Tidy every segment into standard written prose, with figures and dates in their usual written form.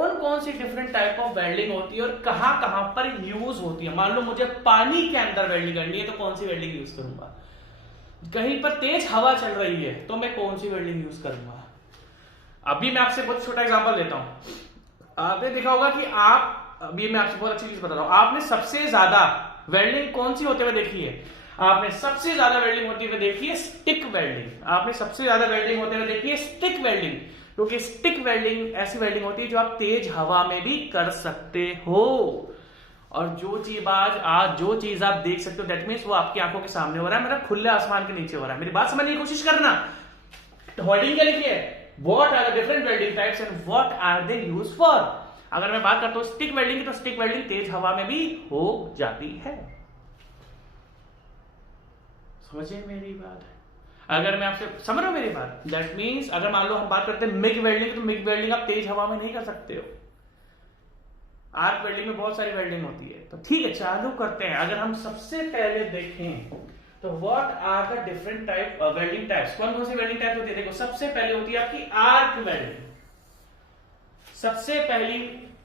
कौन कौन सी different type of welding होती है और कहां कहां पर यूज होती है। मान लो मुझे पानी के अंदर वेल्डिंग करनी है तो कौन सी वेल्डिंग यूज करूंगा, कहीं पर तेज हवा चल रही है तो मैं कौन सी वेल्डिंग यूज करूंगा। अभी मैं आपसे बहुत छोटा एग्जांपल लेता हूं। आपने देखा होगा कि अभी मैं आपसे बहुत अच्छी चीज बता रहा हूं, आपने सबसे ज्यादा वेल्डिंग कौन सी होते हुए देखी है, आपने सबसे ज्यादा वेल्डिंग होती हुए देखी है स्टिक वेल्डिंग। आपने सबसे ज्यादा वेल्डिंग होते हुए देखी है स्टिक वेल्डिंग, क्योंकि स्टिक वेल्डिंग ऐसी वेल्डिंग होती है जो आप तेज हवा में भी कर सकते हो। और जो चीज आप देख सकते हो दैट मीन्स वो आपकी आंखों के सामने हो रहा है, मतलब खुले आसमान के नीचे हो रहा है। मेरी बात समझने की कोशिश करना। होल्डिंग क्या लिखी है, what are the different welding types and what are they use for. अगर मैं बात करता हूं स्टिक वेल्डिंग की तो स्टिक वेल्डिंग तेज हवा में भी हो जाती है। समझिए मेरी बात। अगर मैं आपसे समझ रहा हूं मेरी बात, दैट मीन्स अगर मान लो हम बात करते हैं मिग वेल्डिंग, तो मिग वेल्डिंग आप तेज हवा में नहीं कर सकते हो। आर्क वेल्डिंग में बहुत सारी वेल्डिंग होती है। तो ठीक है, चालू करते हैं। अगर हम सबसे पहले देखें तो what are the different type welding types, कौन कौन सी वेल्डिंग टाइप होती है। देखो सबसे पहले होती है आपकी आर्क वेल्डिंग। सबसे पहली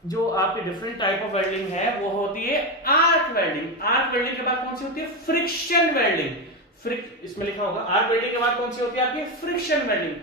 जो आपकी डिफरेंट टाइप ऑफ वेल्डिंग है वो होती है आर्क वेल्डिंग। आर्क वेल्डिंग के बाद कौन सी होती है, फ्रिक्शन वेल्डिंग। इसमें लिखा होगा आर्क वेल्डिंग के बाद कौन सी होती है आपकी फ्रिक्शन वेल्डिंग।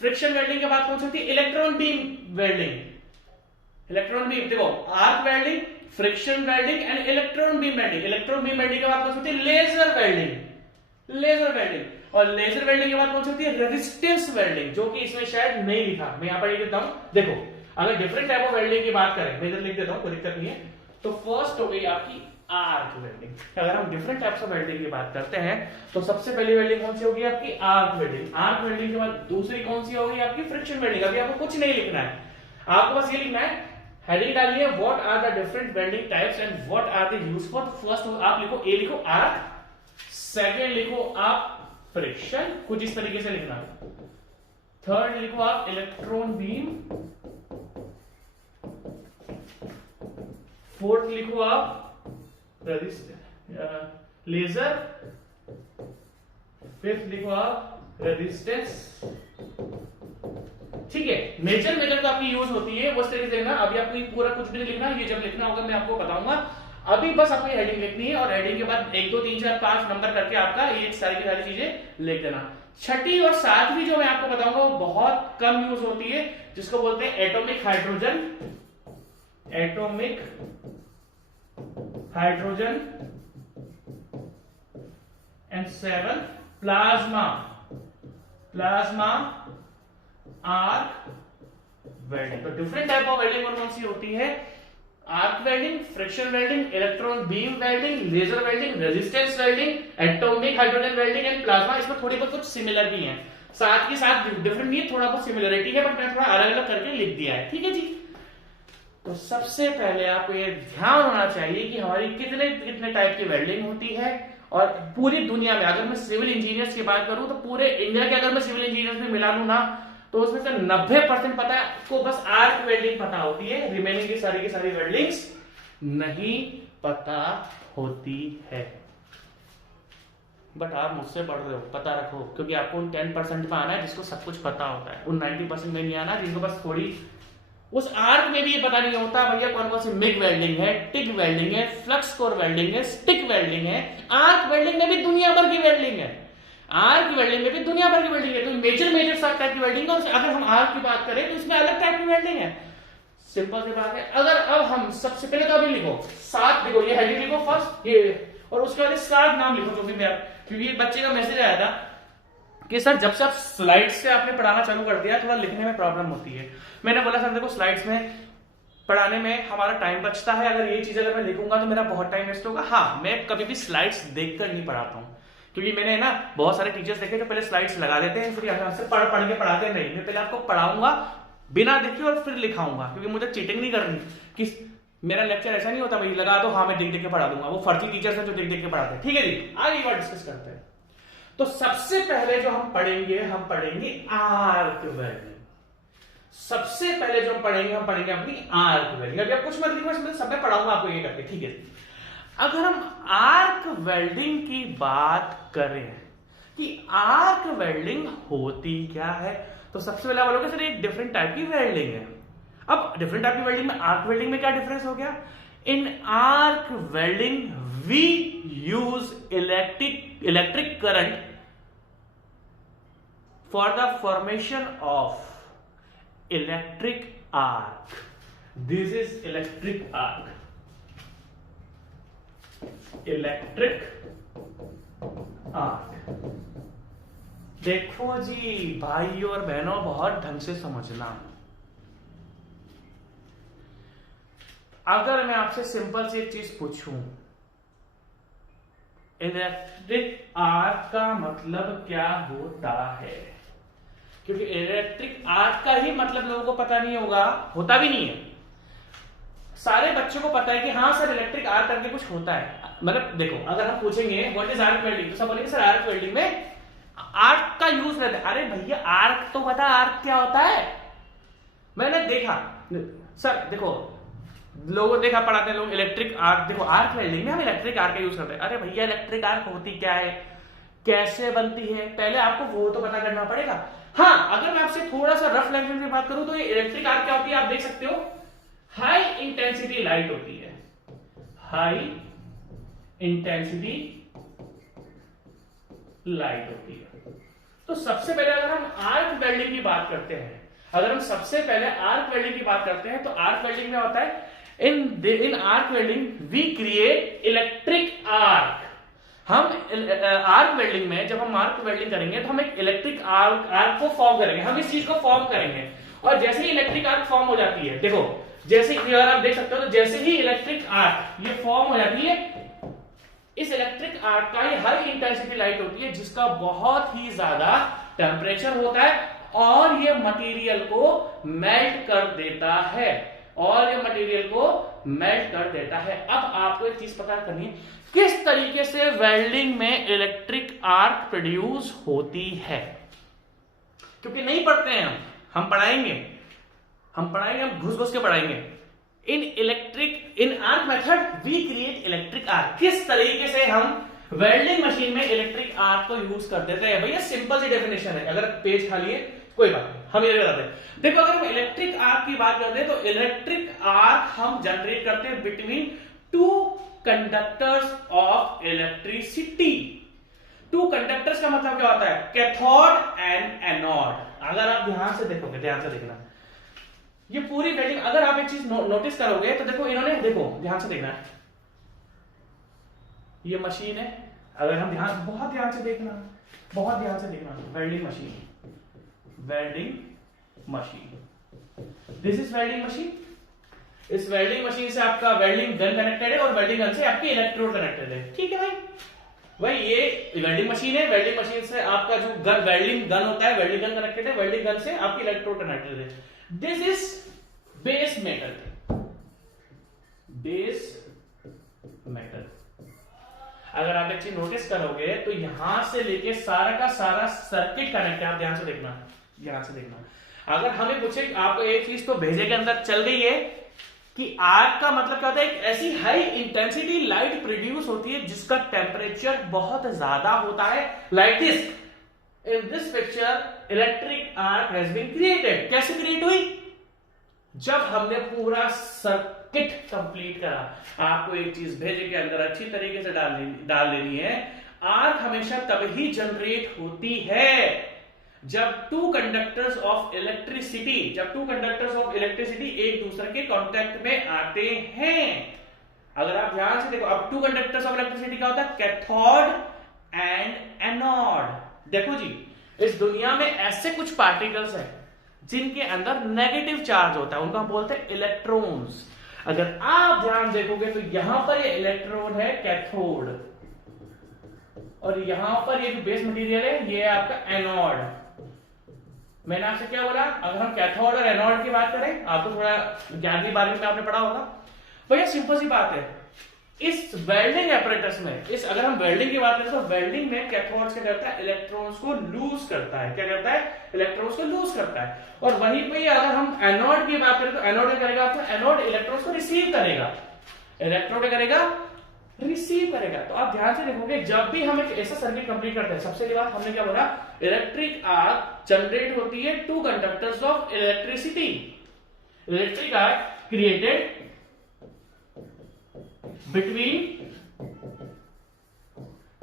फ्रिक्शन वेल्डिंग के बाद कौन सी होती है, electron beam welding. Electron beam, देखो arc welding, friction welding and electron beam welding. Electron beam welding के बाद कौन सी होती है, लेजर वेल्डिंग। लेजर वेल्डिंग और लेजर वेल्डिंग के बाद कौन सी होती है, रेजिस्टेंस वेल्डिंग, जो कि इसमें शायद नहीं लिखा, मैं यहां पर लिख देता हूं। देखो अगर डिफरेंट टाइप ऑफ वेल्डिंग की बात करें, मैं इधर लिख देता हूं, कोई दिक्कत नहीं है। तो फर्स्ट हो गई आपकी आर्क वेल्डिंग। अगर हम डिफरेंट टाइप्स ऑफ वेल्डिंग की बात करते हैं तो सबसे पहली वेल्डिंग कौन सी होगी आपकी, आर्क वेल्डिंग। आर्क वेल्डिंग के बाद दूसरी कौन सी होगी आपकी, फ्रिक्शन वेल्डिंग। अभी आपको कुछ नहीं लिखना है, आपको बस ये लिखना है, हेडिंग डालिए what are the different welding types and what are the use for. First आप लिखो, ए लिखो आर्क, सेकेंड लिखो आप फ्रिक्शन, कुछ इस तरीके से लिखना। थर्ड लिखो आप इलेक्ट्रॉन बीम, फोर्थ लिखो आप लेजर, फिफ्थ लिखो आप रेजिस्टेंस। ठीक है, मेजर तो आपकी यूज होती है वो इस तरीके से लिखना। अभी आपको ये पूरा कुछ भी नहीं लिखना, ये जब लिखना होगा मैं आपको बताऊंगा। अभी बस आपको हेडिंग लिखनी है और हेडिंग के बाद 1 2 3 4 5 नंबर करके आपका ये सारी की सारी चीजें लिख देना। छठी और सातवीं जो मैं आपको बताऊंगा वो बहुत कम यूज होती है, जिसको बोलते हैं atomic hydrogen, atomic hydrogen and 7 plasma, plasma arc welding. तो डिफरेंट टाइप ऑफ वेल्डिंग कौन सी होती है, arc welding, friction welding, electron beam welding, laser welding, resistance welding, atomic hydrogen welding and plasma. इसमें थोड़ी बहुत कुछ सिमिलर भी है, साथ के साथ डिफरेंट नहीं है, थोड़ा बहुत सिमिलरिटी है, बट मैंने थोड़ा अलग अलग करके लिख दिया है। ठीक है जी। तो सबसे पहले आपको ये ध्यान होना चाहिए कि हमारी कितने कितने टाइप की वेल्डिंग होती है। और पूरी दुनिया में अगर मैं सिविल इंजीनियर्स की बात करूं तो पूरे इंडिया के अगर मैं सिविल इंजीनियर्स में मिला लूं ना तो उसमें से 90% पता है आपको, बस आर्क वेल्डिंग पता होती है, रिमेनिंग की सारी वेल्डिंग्स नहीं पता होती है। बट आप मुझसे पढ़ रहे हो, पता रखो, क्योंकि आपको उन 10% में आना है जिसको सब कुछ पता होता है, उन 90% में नहीं आना जिनको बस थोड़ी, उस आर्क में भी ये पता नहीं होता भैया कौन कौन सी मिग वेल्डिंग है, टिग वेल्डिंग है, फ्लक्स कोर वेल्डिंग है, स्टिक वेल्डिंग है। आर्क वेल्डिंग में भी दुनिया भर की वेल्डिंग है, आर्क वेल्डिंग में भी दुनिया भर की वेल्डिंग है। तो मेजर सब टाइप की वेल्डिंग है। और अगर हम आर्क की बात करें तो इसमें अलग टाइप की वेल्डिंग है। सिंपल सी बात है। अगर अब हम सबसे पहले तो अभी लिखो 7, देखो ये हेडिंग लिखो फर्स्ट ये, और उसके बाद 7 नाम लिखो जो भी मैं, क्योंकि बच्चे का मैसेज आया था कि सर जब से आप स्लाइड्स से आपने पढ़ाना चालू कर दिया थोड़ा लिखने में प्रॉब्लम होती है। मैंने बोला सर देखो स्लाइड्स में पढ़ाने में हमारा टाइम बचता है, अगर ये चीज अगर मैं लिखूंगा तो मेरा बहुत टाइम वेस्ट होगा। हाँ, मैं कभी भी स्लाइड्स देखकर नहीं पढ़ाता हूँ, क्योंकि मैंने ना बहुत सारे टीचर्स देखे जो पहले स्लाइड्स लगा देते हैं फिर यहाँ से पढ़ के पढ़ाते नहीं। मैं पहले आपको पढ़ाऊंगा बिना देखे और फिर लिखाऊंगा, क्योंकि मुझे चीटिंग नहीं करनी कि मेरा लेक्चर ऐसा नहीं होता भाई लगा दो हाँ मैं देख देख के पढ़ा दूंगा, वो फर्जी टीचर्स हैं जो देख देख के पढ़ाते हैं। ठीक है जी, आगे बात डिस्कस करते हैं। तो सबसे पहले जो हम पढ़ेंगे आर्क वेल्डिंग। सबसे पहले जो हम पढ़ेंगे अपनी आर्क वेल्डिंग। अभी आप कुछ मत लिखो, सब मैं पढ़ाऊंगा आपको ये करके। ठीक है, अगर हम आर्क वेल्डिंग की बात करें कि आर्क वेल्डिंग होती क्या है, तो सबसे पहले बोलोगे सर एक डिफरेंट टाइप की वेल्डिंग है। अब डिफरेंट टाइप की वेल्डिंग में आर्क वेल्डिंग में क्या डिफरेंस हो गया? In arc welding we use electric current for the formation of electric arc. This is electric arc. Electric arc. देखो जी भाई और बहनों, बहुत ढंग से समझना। अगर मैं आपसे सिंपल सी एक चीज पूछूं, इलेक्ट्रिक आर्क का मतलब क्या होता है? क्योंकि इलेक्ट्रिक आर्क का ही मतलब लोगों को पता नहीं होगा, होता भी नहीं है। सारे बच्चों को पता है कि हाँ सर इलेक्ट्रिक आर्क करके कुछ होता है। मतलब देखो, अगर हम पूछेंगे व्हाट इज आर्क वेल्डिंग, तो सब बोलेंगे सर आर्क वेल्डिंग में आर्क का यूज रहता है। अरे भैया आर्क तो पता आर्क क्या होता है? मैंने देखा सर, देखो लोगों देखा पढ़ाते हैं लोग इलेक्ट्रिक आर्क, देखो आर्क वेल्डिंग में हम इलेक्ट्रिक आर्क का यूज करते हैं। अरे भैया इलेक्ट्रिक आर्क होती क्या है, कैसे बनती है, पहले आपको वो तो पता करना पड़ेगा। हाँ, अगर मैं आपसे थोड़ा सा रफ लैंग्वेज में बात करूं तो ये इलेक्ट्रिक आर्क क्या होती है, आप देख सकते हो, हाई इंटेंसिटी लाइट होती है। हाई इंटेंसिटी लाइट होती है। तो सबसे पहले अगर हम आर्क वेल्डिंग की बात करते हैं, तो आर्क वेल्डिंग में होता है in arc welding we create electric arc. हम आर्क वेल्डिंग में जब हम आर्क वेल्डिंग करेंगे तो हम एक इलेक्ट्रिक आर्क को फॉर्म करेंगे, हम इस चीज को फॉर्म करेंगे। और जैसे ही इलेक्ट्रिक आर्क फॉर्म हो जाती है, देखो जैसे अगर आप देख सकते हो, तो जैसे ही इलेक्ट्रिक आर्क ये फॉर्म हो जाती है, इस इलेक्ट्रिक आर्क का ये हाई इंटेंसिटी लाइट होती है जिसका बहुत ही ज्यादा टेम्परेचर होता है और ये मटेरियल को मेल्ट कर देता है, अब आपको एक चीज पता करनी है, किस तरीके से वेल्डिंग में इलेक्ट्रिक आर्क प्रोड्यूस होती है। क्योंकि नहीं पढ़ते हैं हम पढ़ाएंगे, हम घुस के पढ़ाएंगे। In arc method we create electric arc. किस तरीके से हम वेल्डिंग मशीन में इलेक्ट्रिक आर्क को यूज कर देते हैं? भैया सिंपल सी डेफिनेशन है, अगर पेज खाली है कोई बात नहीं, हम ये बताते हैं। देखो अगर हम इलेक्ट्रिक आर्क की बात करते हैं तो इलेक्ट्रिक आर्क हम जनरेट करते हैं between two conductors of electricity. Two conductors का मतलब क्या होता है? Cathode and anode. अगर आप ध्यान से देखोगे, ध्यान से देखना, ये पूरी वेल्डिंग अगर आप एक चीज नोटिस करोगे तो देखो इन्होंने, देखो ध्यान से देखना, ये मशीन है, अगर हम बहुत ध्यान से देखना, welding machine, this is welding machine. इस वेल्डिंग मशीन से आपका वेल्डिंग गन कनेक्टेड है और वेल्डिंग गन से आपकी इलेक्ट्रोड कनेक्टेड है। ठीक है भाई ये वेल्डिंग मशीन है, वेल्डिंग मशीन से आपका जो गन वेल्डिंग गन होता है, वेल्डिंग गन कनेक्टेड है, वेल्डिंग गन से आपकी इलेक्ट्रोड कनेक्टेड है। This is base metal. अगर आप एक चीज नोटिस करोगे तो यहां से लेके सारा का सारा सर्किट कनेक्ट है। आप ध्यान से देखना, अगर हमें पूछे आपको एक चीज तो भेजे के अंदर चल गई है कि आर्क का मतलब क्या होता है, एक ऐसी हाई इंटेंसिटी लाइट प्रोड्यूस होती है जिसका टेम्परेचर बहुत ज्यादा होता है। Like this, in this picture electric arc has been created. कैसे क्रिएट हुई? जब हमने पूरा सर्किट कंप्लीट करा। आपको एक चीज भेजे के अंदर अच्छी तरीके से डाल देनी है, आर्क हमेशा तब ही जनरेट होती है जब टू कंडक्टर्स ऑफ इलेक्ट्रिसिटी एक दूसरे के कांटेक्ट में आते हैं। अगर आप ध्यान से देखो, अब टू कंडक्टर्स ऑफ इलेक्ट्रिसिटी क्या होता है? Cathode and anode. देखो जी, इस दुनिया में ऐसे कुछ पार्टिकल्स हैं जिनके अंदर नेगेटिव चार्ज होता है, उनको हम बोलते हैं इलेक्ट्रॉन्स। अगर आप ध्यान देखोगे तो यहां पर ये इलेक्ट्रोड है कैथोड, और यहां पर ये जो बेस मटेरियल है ये है आपका एनोड। मैंने आपसे क्या बोला? अगर हम कैथोड और एनोड की बात करें, आपको थोड़ा 11वीं 12वीं में आपने पढ़ा होगा। भैया सिंपल सी बात है, इस वेल्डिंग एपरेटस में, अगर हम वेल्डिंग की बात करें तो वेल्डिंग में कैथोड क्या करता है? इलेक्ट्रॉन्स को लूज करता है। क्या करता है? इलेक्ट्रॉन्स को लूज करता है। और वहीं पे अगर हम एनोड की बात करें तो एनोड क्या करेगा? आपका एनोड इलेक्ट्रॉन्स को रिसीव करेगा, रिसीव करेगा। तो आप ध्यान से देखोगे, जब भी हम एक ऐसा सर्किट कंप्लीट करते हैं, सबसे पहली बात हमने क्या बोला? इलेक्ट्रिक आर्क जनरेट होती है to conductors of electricity. Electric arc created between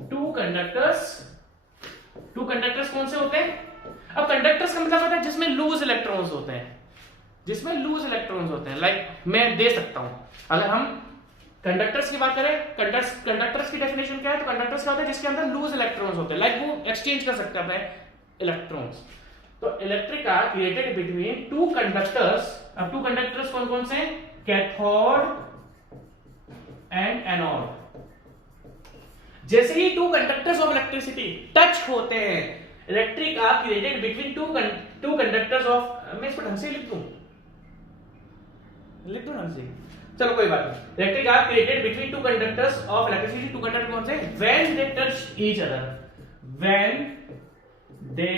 two conductors. To conductors कौन से होते हैं? अब कंडक्टर्स का मतलब होता है जिसमें लूज इलेक्ट्रॉन्स होते हैं, जिसमें लूज इलेक्ट्रॉन्स होते हैं। लाइक मैं दे सकता हूं, अगर हम कंडक्टर्स की बात करें, कंडक्टर्स की डेफिनेशन क्या है? तो कंडक्टर्स क्या होता है जिसके अंदर लूज इलेक्ट्रॉन्स होते हैं, लाइक वो एक्सचेंज कर सकते हैं अपने इलेक्ट्रॉन्स। तो electric arc created between two conductors. अब टू कंडक्टर्स कौन कौन से? Cathode and anode. जैसे ही two conductors of electricity touch होते हैं, electric arc created between two conductors of, मैं इसको ढंग से लिख दूं ढंग से, चलो कोई बात नहीं। Electric arc created between two conductors of electricity. Two conductor कौन से? When they touch each other, when they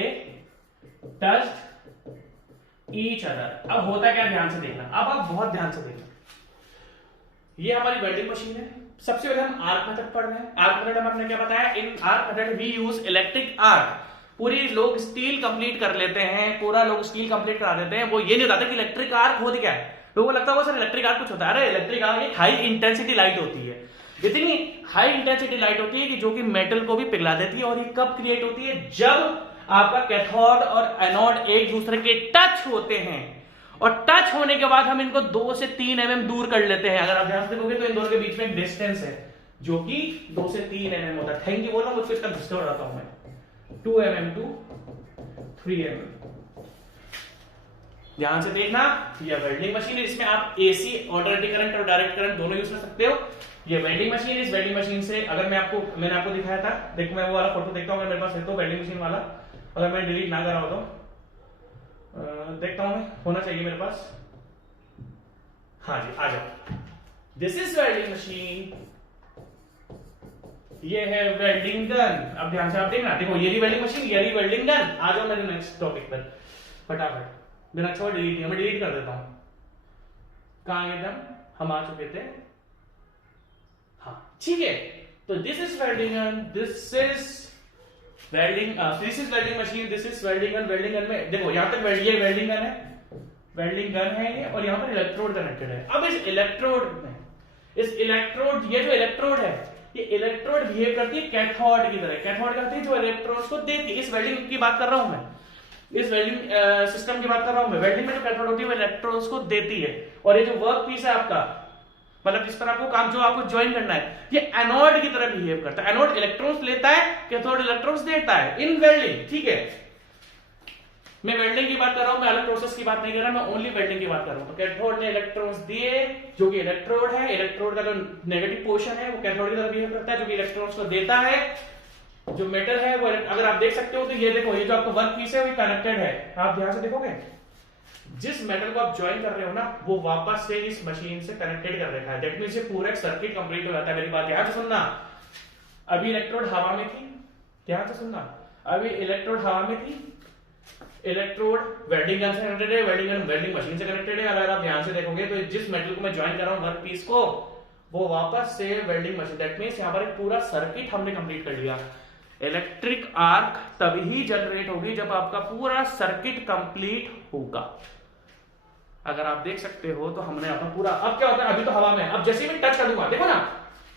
touch each other. अब होता क्या, ध्यान से देखना, अब आप बहुत ध्यान से देखना। ये हमारी वेल्डिंग मशीन है। सबसे पहले हम आर्क मेथड पढ़ रहे हैं। आर्क मेथड हमने क्या बताया? In arc method we use electric arc. पूरी लोग स्टील कंप्लीट कर लेते हैं, पूरा लोग स्टील कंप्लीट करा देते हैं, वो ये नहीं बताते कि इलेक्ट्रिक आर्क होती क्या है। लोगों को लगता है सर इलेक्ट्रिक आर्क कुछ होता है। अरे इलेक्ट्रिक आर्क एक हाई इंटेंसिटी लाइट होती है, इतनी हाई इंटेंसिटी लाइट होती है कि जो कि मेटल को भी पिघला देती है। और ये कब क्रिएट होती है? जब आपका कैथोड और एनोड एक दूसरे के टच होते हैं, और टच होने के बाद हम इनको 2 से 3 mm दूर कर लेते हैं। अगर आप ध्यान से देखोगे तो इन दोनों के बीच में एक डिस्टेंस है जो कि 2 से 3 mm होता है। थैंक यू बोलो, मुझको इसका घिसका उड़ाता हूं मैं। 2 mm टू 3 mm। ध्यान से देखना, यह वेल्डिंग मशीन है जिसमें आप एसी ऑल्टरनेटिंग करंट और डायरेक्ट करंट दोनों यूज कर सकते हो। ये वेल्डिंग मशीन है। इस वेल्डिंग मशीन से अगर मैंने आपको दिखाया था, देखो मैं वो वाला फोटो देखता हूं, अगर मेरे पास है तो वेल्डिंग मशीन वाला, अगर मैं डिलीट ना करा हो तो देखता हूं, मैं होना चाहिए मेरे पास। हाँ जी, आ जाओ। दिस इज वेल्डिंग मशीन, ये है वेल्डिंग गन। अब ध्यान से आप देखना, देखो ये भी वेल्डिंग मशीन, ये भी वेल्डिंग गन। आ जाओ मेरे नेक्स्ट टॉपिक पर फटाफट, बिना छोड़ डिलीट, मैं डिलीट कर देता हूं। कहां गए थे हम? आ चुके थे, हाँ ठीक है। तो this is welding gun, this is welding machine, this is welding gun. Welding gun में देखो यहां तक ये वेल्डिंग गन है, वेल्डिंग गन है ये, और यहां पर इलेक्ट्रोड कनेक्टेड है। अब इस इलेक्ट्रोड में, ये जो इलेक्ट्रोड है, ये इलेक्ट्रोड बिहेव करती है कैथोड की तरह। कैथोड करती है जो इलेक्ट्रॉन्स को देती है। इस वेल्डिंग की बात कर रहा हूं मैं, इस वेल्डिंग सिस्टम की बात कर रहा हूं मैं। वेल्डिंग में जो कैथोड होती है वो इलेक्ट्रॉन्स को देती है, और ये जो वर्क पीस है आपका, मतलब जिस पर आपको काम जो आपको ज्वाइन करना है, ये एनोड की तरह बिहेव करता है। एनोड इलेक्ट्रॉन्स लेता है, कैथोड इलेक्ट्रॉन्स देता है इन वेल्डिंग। ठीक है, मैं वेल्डिंग की बात कर रहा हूं, मैं अलग प्रोसेस की बात नहीं कर रहा, मैं ओनली वेल्डिंग की बात कर रहा हूं। तो कैथोड ने इलेक्ट्रॉन्स दिए, जो कि इलेक्ट्रोड है, इलेक्ट्रोड का जो नेगेटिव पोर्शन है वो कैथोड की तरह बिहेव करता है, जो कि इलेक्ट्रॉन्स को देता है। जो मेटल है वो, अगर आप देख सकते हो तो ये देखो, ये जो आपका वर्क पीस है वो कनेक्टेड है। आप ध्यान से देखोगे, जिस मेटल को आप ज्वाइन कर रहे हो ना, वो वापस से इस मशीन से कनेक्टेड कर रखा है। दैट मींस ये पूरा सर्किट कंप्लीट हो जाता है। मेरी बात ध्यान से सुनना, अभी इलेक्ट्रोड हवा में थी, ध्यान से सुनना, अभी इलेक्ट्रोड हवा में थी, इलेक्ट्रोड वेल्डिंग गन से कनेक्टेड है, वेल्डिंग गन वेल्डिंग मशीन से कनेक्टेड है। अगर आप ध्यान से देखोगे तो जिस मेटल को मैं ज्वाइन कर रहा हूं वर्क पीस को, वो वापस से वेल्डिंग मशीन। दैट मींस यहां पर एक पूरा सर्किट हमने कंप्लीट कर लिया। इलेक्ट्रिक आर्क तभी जनरेट होगी जब आपका पूरा सर्किट कंप्लीट होगा। अगर आप देख सकते हो तो हमने अपना पूरा, अब क्या होता है, अभी तो हवा में, अब जैसे मैं टच कर दूंगा, देखो ना,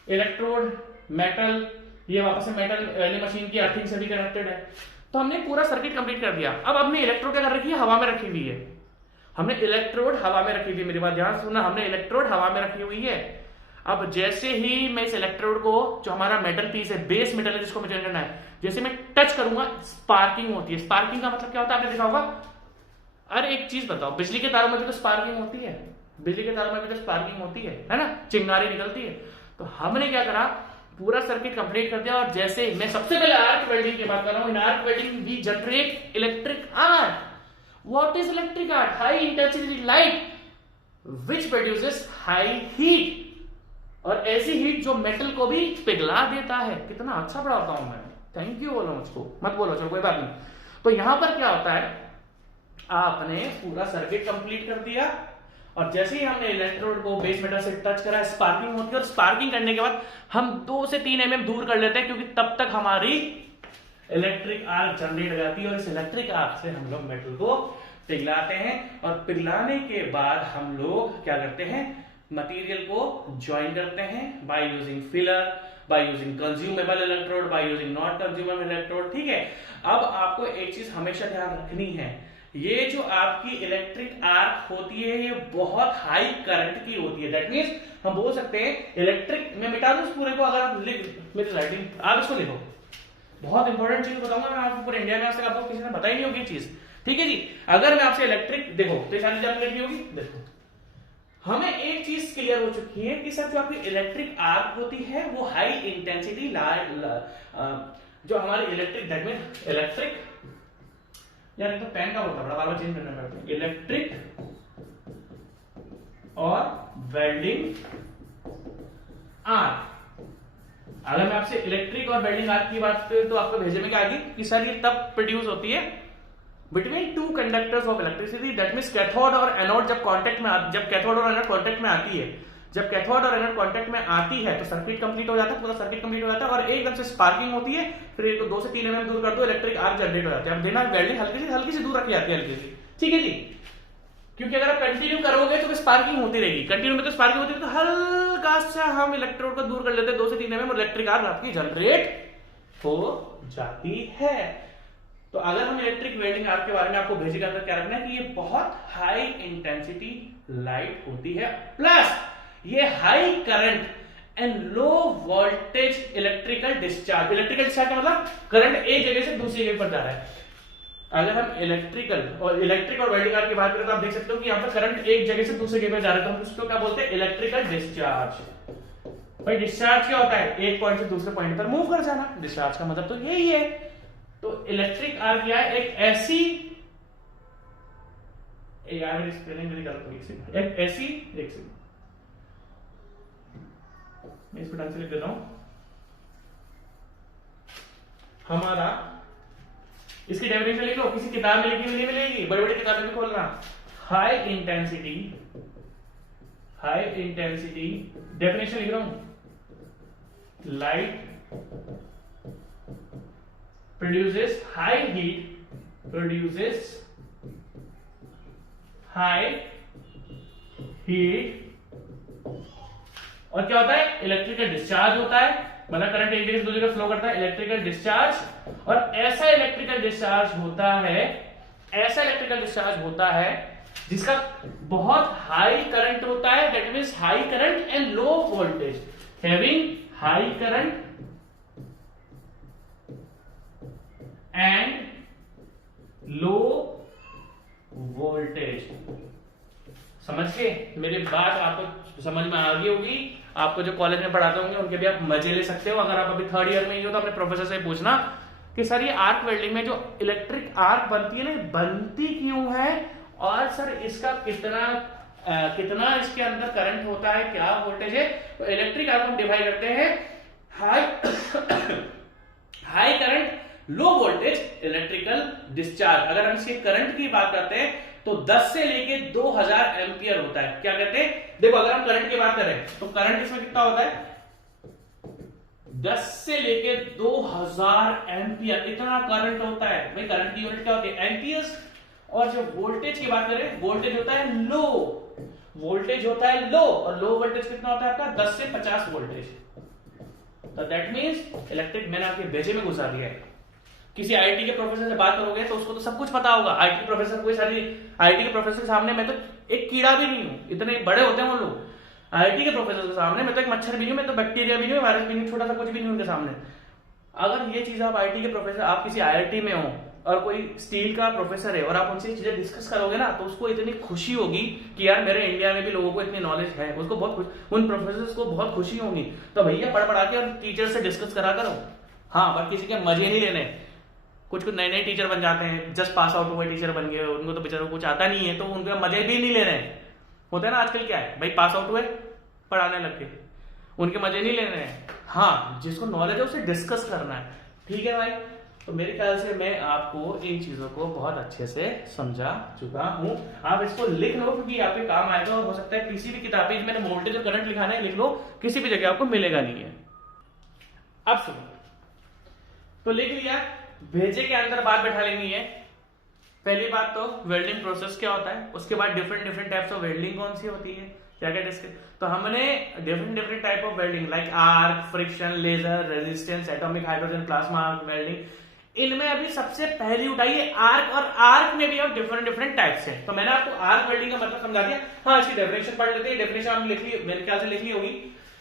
इलेक्ट्रोड मेटल, ये वापस से मेटल वेल्डिंग मशीन की अर्थिंग से भी कनेक्टेड है। तो हमने पूरा सर्किट कंप्लीट कर दिया। अब हमने इलेक्ट्रोड क्या कर रखी है? हवा में रखी हुई है। हमने इलेक्ट्रोड हवा में रखी हुई है, मेरी बात ध्यान से सुनना, हमने इलेक्ट्रोड हवा में रखी हुई है। अब जैसे ही मैं इस इलेक्ट्रोड को, जो हमारा मेटल पीस है, बेस मेटल है जिसको मैं ज्वाइन करना है, जैसे मैं टच करूंगा, स्पार्किंग होती है। स्पार्किंग का मतलब क्या होता है, आपने देखा होगा। अरे एक चीज बताओ, बिजली के तारों में भी तो स्पार्किंग होती है, बिजली के तारों में भी तो स्पार्किंग होती है ना, चिंगारी निकलती है। तो हमने क्या करा, पूरा सर्किट कंप्लीट कर दिया। और जैसे मैं सबसे पहले आर्क वेल्डिंग की बात कर रहा हूं, in arc welding we generate electric arc. What is electric arc? High intensity light which produces high heat, और ऐसी हीट जो मेटल को भी पिघला देता है। कितना अच्छा पढ़ाता हूं मैं, थैंक यू बोलो मुझको, मत बोलो, चलो कोई बात नहीं। तो यहां पर क्या होता है, आपने पूरा सर्किट कंप्लीट कर दिया, और जैसे ही हमने इलेक्ट्रोड को बेस मेटल से टच करा, स्पार्किंग होती है। और स्पार्किंग करने के बाद हम 2 से 3 mm दूर कर लेते हैं, क्योंकि तब तक हमारी इलेक्ट्रिक आर्क जनरेट हो जाती है, और इस इलेक्ट्रिक आर्क से हम लोग मेटल को पिघलाते हैं और पिघलाने के बाद हम लोग क्या करते हैं, मटेरियल को ज्वाइन करते हैं by using filler, by using consumable electrode, by using not consumable electrode. ठीक है, अब आपको एक चीज हमेशा ध्यान रखनी है, ये जो आपकी इलेक्ट्रिक आर्क होती है ये बहुत हाई करंट की होती है। दैट मींस हम बोल सकते हैं इलेक्ट्रिक, मैं मिटा दूं इस पूरे को, अगर आप लिख मेरी राइटिंग आप इसको लिखो, बहुत इंपॉर्टेंट चीज बताऊंगा मैं आपको, पूरे इंडिया में आज तक आपको किसी ने बताई नहीं होगी चीज। ठीक है जी, अगर मैं आपसे इलेक्ट्रिक, देखो तो सारी चीज आपने लिखी होगी। देखो हमें एक चीज क्लियर हो चुकी है कि सर जो आपकी इलेक्ट्रिक आर्क होती है वो हाई इंटेंसिटी जो हमारी इलेक्ट्रिक, दैट मीन इलेक्ट्रिक, यार तो पेन का होता है, बार बार चेंज करना पड़ता है, इलेक्ट्रिक और वेल्डिंग आर्क। अगर मैं आपसे इलेक्ट्रिक और वेल्डिंग आर्क की बात करूं तो आपको भेजे में क्या आएगी कि सर ये तब प्रोड्यूस होती है between two conductors of electricity, that means cathode और एनोड जब कांटेक्ट में जब कैथोड और एनोड कांटेक्ट में आती है, जब कैथोड और एनोड कांटेक्ट में आती है तो सर्किट कंप्लीट हो जाता है, पूरा सर्किट कंप्लीट हो जाता है और एकदम से स्पार्किंग होती है, फिर ये 2 से 3 mm दूर कर दो, इलेक्ट्रिक आर्क जनरेट हो जाती है। अब देना वेल्डिंग हल्की सी दूर रखी जाती है, हल्की सी। ठीक है जी, क्योंकि अगर आप कंटिन्यू करोगे तो स्पार्किंग होती रहेगी, कंटिन्यू में तो स्पार्किंग होती है, तो हल्का सा हम इलेक्ट्रोड को दूर कर लेते हैं 2 से 3 mm और इलेक्ट्रिक आर्क आपकी जनरेट हो जाती है। तो अगर हम इलेक्ट्रिक वेल्डिंग आर्क के बारे में आपको बेसिक अंदर क्या रखना है कि ये बहुत हाई इंटेंसिटी लाइट होती है, प्लस ये high current and low voltage electrical discharge. Electrical discharge का मतलब करंट एक जगह से दूसरी जगह पर जा रहा है। अगर हम इलेक्ट्रिक और वेल्डिंग आर्क की बात करें तो आप देख सकते हो कि यहाँ पर करंट एक जगह से दूसरी जगह पर जा रहा है, तो हम उसको क्या बोलते हैं, इलेक्ट्रिकल डिस्चार्ज। भाई डिस्चार्ज क्या होता है, एक पॉइंट से दूसरे पॉइंट पर मूव कर जाना, डिस्चार्ज का मतलब तो यही है। तो इलेक्ट्रिक आर्क क्या है, एक ऐसी, यार मेरी स्पेलिंग मेरी गलत हुई, एक ऐसी, एक सेकंड मैं इसको ढंग से लिख देता हूं, हमारा इसकी डेफिनेशन लिख लो, किसी किताब में लिखी हुई नहीं मिलेगी, बड़ी बड़ी किताबें में खोलना। हाई इंटेंसिटी डेफिनेशन लिख रहा हूं, लाइट produces high heat और क्या होता है, इलेक्ट्रिकल डिस्चार्ज होता है, मतलब करंट एक जगह से दूसरी जगह फ्लो करता है, इलेक्ट्रिकल डिस्चार्ज। और ऐसा इलेक्ट्रिकल डिस्चार्ज होता है जिसका बहुत हाई करंट होता है, that means high current and low voltage, having high current and low voltage. समझ गए मेरी बात, आपको समझ में आ गई होगी। आपको जो कॉलेज में पढ़ाते होंगे उनके भी आप मजे ले सकते हो। अगर आप अभी 3rd ईयर में ही हो तो अपने प्रोफेसर से पूछना कि सर ये आर्क वेल्डिंग में जो इलेक्ट्रिक आर्क बनती है ना, बनती क्यों है, और सर इसका कितना इसके अंदर करंट होता है, क्या वोल्टेज है। तो इलेक्ट्रिक आर्क हम डिवाइड करते हैं high current low voltage electrical discharge. अगर हम इसके करंट की बात करते हैं तो 10 से लेके 2000 एम्पियर होता है। क्या कहते हैं, देखो अगर हम करंट की बात करें तो करंट इसमें कितना होता है, 10 से लेके 2000 एम्पियर, इतना करंट होता है। भाई करंट की यूनिट क्या होती है, एम्पियर्स। और जब वोल्टेज की बात करें, वोल्टेज होता है लो, और लो वोल्टेज कितना होता है आपका, 10 से 50 वोल्टेज। तो दैट मींस इलेक्ट्रिक, मैंने आपके बेचे में घुसा दिया है। किसी आईटी के प्रोफेसर से बात करोगे तो उसको तो सब कुछ पता होगा। आईटी प्रोफेसर, कोई सारी आईटी के प्रोफेसर के सामने मैं तो एक कीड़ा भी नहीं हूं, इतने बड़े होते हैं वो लोग। आईटी के प्रोफेसर के सामने मैं तो एक मच्छर भी नहीं हूं, मैं तो बैक्टीरिया भी नहीं हूं, वायरस भी नहीं, छोटा सा कुछ भी नहीं उनके सामने। अगर ये चीज आप आईटी के प्रोफेसर, आप किसी आईआईटी में हो और कोई स्टील का प्रोफेसर है और आप उनसे चीजें डिस्कस करोगे ना, तो उसको इतनी खुशी होगी कि यार मेरे इंडिया में भी लोगों को इतनी नॉलेज है, उसको बहुत, उन प्रोफेसर को बहुत खुशी होगी। तो भैया पढ़ पढ़ा के और टीचर से डिस्कस करा करो। हाँ, पर किसी के मजे नहीं लेने। कुछ नए टीचर बन जाते हैं, जस्ट पास आउट हुए टीचर बन गए, उनको तो बेचारों को कुछ आता नहीं है, तो उनके मजे भी नहीं ले रहे हैं। होता है ना आजकल, क्या है भाई, पास आउट हुए पढ़ाने लग के, उनके मजे नहीं ले रहे हैं। हाँ, जिसको नॉलेज है उसे डिस्कस करना है। ठीक है भाई, तो मेरे ख्याल से मैं आपको इन चीजों को बहुत अच्छे से समझा चुका हूं। आप इसको लिख लो क्योंकि आपके काम आएगा, और हो सकता है किसी भी किताब में मैंने वोल्टेज और करंट लिखाना है, लिख लो, किसी भी जगह आपको मिलेगा नहीं है। अब सुनो, तो लिख लिया, भेजे के अंदर बात बैठा लेनी है पहली बात तो वेल्डिंग प्रोसेस क्या होता है, उसके बाद different different types of welding कौन सी होती है, क्या क्या डिस्कस। तो हमने different different type of welding like arc, friction, laser, resistance, atomic hydrogen plasma welding, इनमें अभी सबसे पहली उठाई है आर्क, और आर्क में भी अब डिफरेंट डिफरेंट टाइप्स है। तो मैंने आपको आर्क वेल्डिंग का मतलब समझा दिया। हाँ, इसकी डेफिनेशन पढ़ लेते हैं। डेफिनेशन आपने लिख ली, मेरे ख्याल से लिख ली होगी।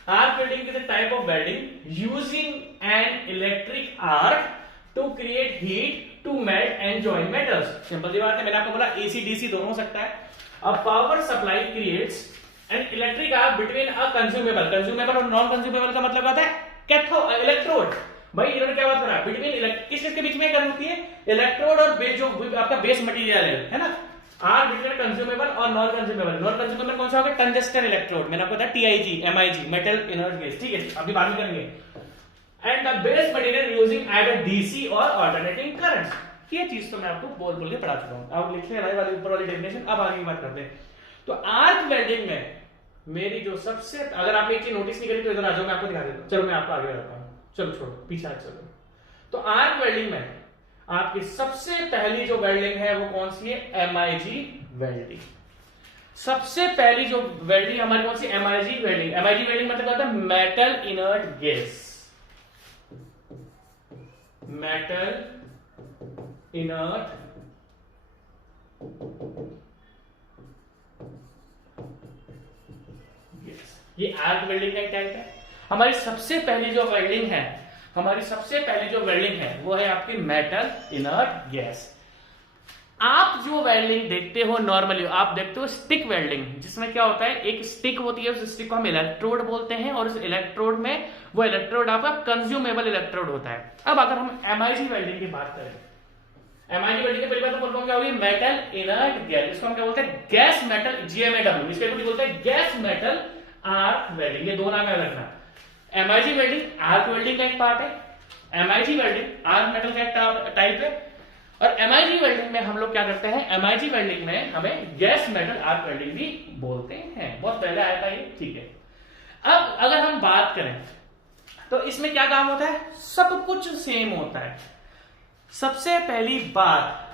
Arc welding is a type of welding using an electric arc to create heat to melt and join metals. Simple सी बात है, मैंने आपको बोला एसी डीसी दोनों हो सकता है। अब power supply creates an electric arc between a consumable, consumable और नॉन कंज्यूमेबल का मतलब आता है कैथोड, इलेक्ट्रोड। भाई इन्होंने क्या बात करा, बिटवीन किस चीज के बीच में करनी होती है, इलेक्ट्रोड और बेस, जो आपका बेस मटेरियल है ना, आर बिटवीन कंज्यूमेबल और नॉन कंज्यूमेबल। नॉन कंज्यूमेबल कौन सा होगा, टंगस्टन इलेक्ट्रोड, मैंने आपको बताया TIG, MIG, metal inert gas, ठीक है, अभी बात करेंगे। And the base material using either DC और अल्टरनेटिंग करंट। ये चीज तो मैं आपको बोल के पढ़ा चुका हूं। आप लिख लेना वाली ऊपर वाली डेफिनेशन। अब आगे की बात करते हैं। तो आर्क वेल्डिंग में मेरी जो सबसे, अगर आप एक चीज नोटिस नहीं करी तो इधर आ जाओ, मैं आपको दिखा देता हूं। चलो मैं आपको आगे बताता हूं, चलो छोड़ो पीछे चलो। तो आर्क वेल्डिंग में आपकी सबसे पहली जो वेल्डिंग है वो कौन सी है, एमआईजी वेल्डिंग। सबसे पहली जो वेल्डिंग हमारी कौन सी, एमआईजी वेल्डिंग। एमआईजी वेल्डिंग मतलब क्या होता है, metal inert gas, metal inert gas, ये आर्क वेल्डिंग का एक टाइप है। हमारी सबसे पहली जो वेल्डिंग है, हमारी सबसे पहली जो वेल्डिंग है वो है आपकी मेटल इनर्ट गैस। आप जो वेल्डिंग देखते हो नॉर्मली, आप देखते हो स्टिक वेल्डिंग, जिसमें क्या होता है, एक स्टिक होती है, उस स्टिक को हम इलेक्ट्रोड बोलते हैं, और उस इलेक्ट्रोड में वो इलेक्ट्रोड आपका कंज्यूमेबल इलेक्ट्रोड होता है। अब अगर हम एमआईजी वेल्डिंग की बात करें, एमआईजी वेल्डिंग की पहली बात तो बोलता हूं क्या होगी, मेटल इनर्ट गैस, इसको हम क्या बोलते हैं, गैस मेटल, जीएमएडब्ल्यू, इसके कुछ बोलते हैं गैस मेटल आर्क वेल्डिंग। ये दो नाम याद रखना। एमआईजी वेल्डिंग आर्क वेल्डिंग का एक पार्ट है, एमआईजी वेल्डिंग आर्क मेटल का एक टाइप है। और एमआईजी वेल्डिंग में हम लोग क्या करते हैं, एमआईजी वेल्डिंग में हमें गैस मेटल आर्क वेल्डिंग भी बोलते हैं। बहुत पहले आया था ये, ठीक है। अब अगर हम बात करें तो इसमें क्या काम होता है, सब कुछ सेम होता है। सबसे पहली बात,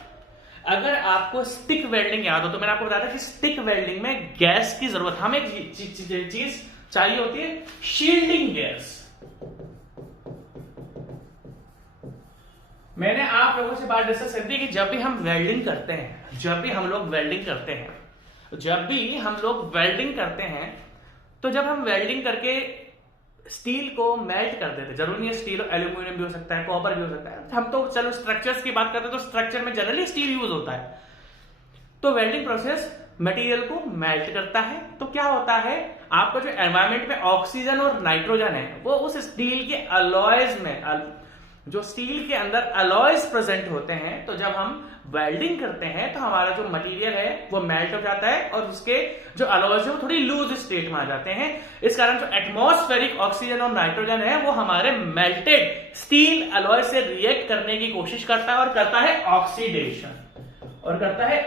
अगर आपको स्टिक वेल्डिंग याद हो तो मैंने आपको बताया था कि स्टिक वेल्डिंग में गैस की जरूरत, हमें एक चीज चाहिए होती है, शील्डिंग गैस। मैंने आप लोगों से बात डिस्कस कर दी कि जब भी हम वेल्डिंग करते हैं, जब भी हम लोग वेल्डिंग करते हैं, तो जब हम वेल्डिंग करके स्टील को मेल्ट कर देते, जरूरी नहीं है स्टील, एल्यूमिनियम भी हो सकता है, कॉपर भी हो सकता है, हम तो चलो स्ट्रक्चर्स की बात करते हैं, तो स्ट्रक्चर में जनरली स्टील यूज होता है। तो वेल्डिंग प्रोसेस मटेरियल को मेल्ट करता है, तो क्या होता है, आपका जो एनवायरमेंट में ऑक्सीजन और नाइट्रोजन है वो उस स्टील के अलॉयज में, जो स्टील के अंदर अलॉयज प्रेजेंट होते हैं, तो जब हम वेल्डिंग करते हैं तो हमारा जो मटेरियल है वो मेल्ट हो जाता है और उसके जो अलॉयज है वो थोड़ी लूज स्टेट में आ जाते हैं। इस कारण जो एटमॉस्फेरिक ऑक्सीजन और नाइट्रोजन है वो हमारे मेल्टेड स्टील अलॉय से रिएक्ट करने की कोशिश करता है और करता है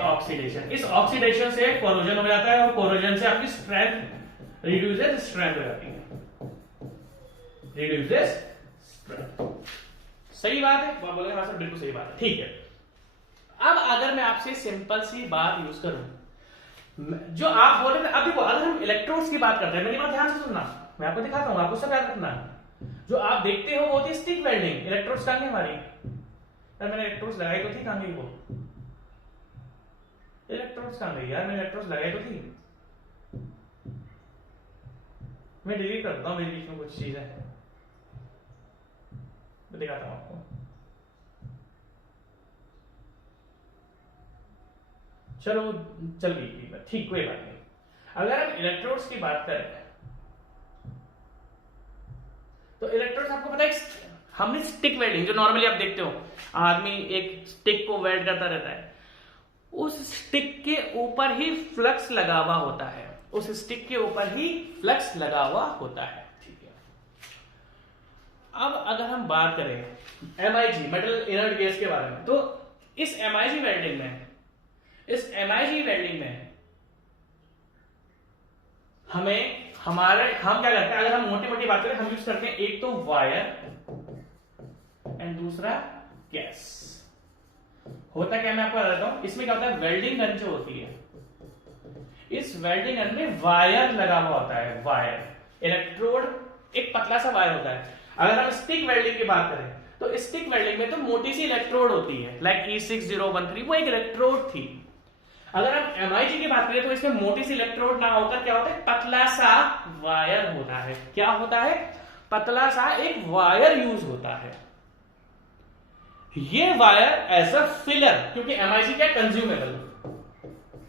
ऑक्सीडेशन, इस ऑक्सीडेशन से कोरोजन हो जाता है और कोरोजन से आपकी स्ट्रेंथ रिड्यूसेस हो जाती है, सही बात है, आप बोलेंगे हाँ सर बिल्कुल सही बात है, ठीक है। अब अगर मैं आपसे सिंपल सी बात यूज करूं, जो आप बोल रहे थे, अब देखो अगर हम इलेक्ट्रोड्स की बात करते हैं, मेरी बात ध्यान से सुनना, मैं आपको दिखाता हूं, आपको सब याद रखना। जो आप देखते हो वो होती है स्टिक वेल्डिंग, इलेक्ट्रोड्स कहां गई हमारी, यार मैंने इलेक्ट्रोड्स लगाई तो थी, कहां गई वो इलेक्ट्रोड्स, कहां गई यार, मैंने इलेक्ट्रोड्स लगाई तो थी, मैं डिलीट करता हूं, मेरे बीच में कुछ चीज है, मैं दिखाता हूं आपको। चलो चल गई, ठीक, कोई बात नहीं। अगर हम इलेक्ट्रोड्स की बात करें तो इलेक्ट्रोड्स आपको पता है, हमने स्टिक वेल्डिंग जो नॉर्मली आप देखते हो, आदमी एक स्टिक को वेल्ड करता रहता है, उस स्टिक के ऊपर ही फ्लक्स लगा हुआ होता है, उस स्टिक के ऊपर ही फ्लक्स लगा हुआ होता है, ठीक है। अब अगर हम बात करें एमआईजी, मेटल इनर्ट गैस के बारे में, तो इस एमआईजी वेल्डिंग में हम क्या करते हैं, अगर हम मोटी मोटी बात करें, हम यूज करते हैं एक तो वायर एंड दूसरा गैस। होता क्या मैं आपको बताता हूं। इसमें क्या होता है, वेल्डिंग गन जो होती है, इस वेल्डिंग गन में वायर लगा हुआ होता है, वायर, इलेक्ट्रोड, एक पतला सा वायर होता है। अगर हम स्टिक वेल्डिंग की बात करें तो स्टिक वेल्डिंग में तो मोटी सी इलेक्ट्रोड होती है, लाइक E6013 वो एक इलेक्ट्रोड थी। अगर हम MIG की बात करें तो इसमें मोटी सी इलेक्ट्रोड ना होकर क्या होता है, पतला सा वायर होता है। क्या होता है, पतला सा एक वायर यूज होता है। ये वायर एज अ फिलर, क्योंकि MIG क्या, कंज्यूमेबल,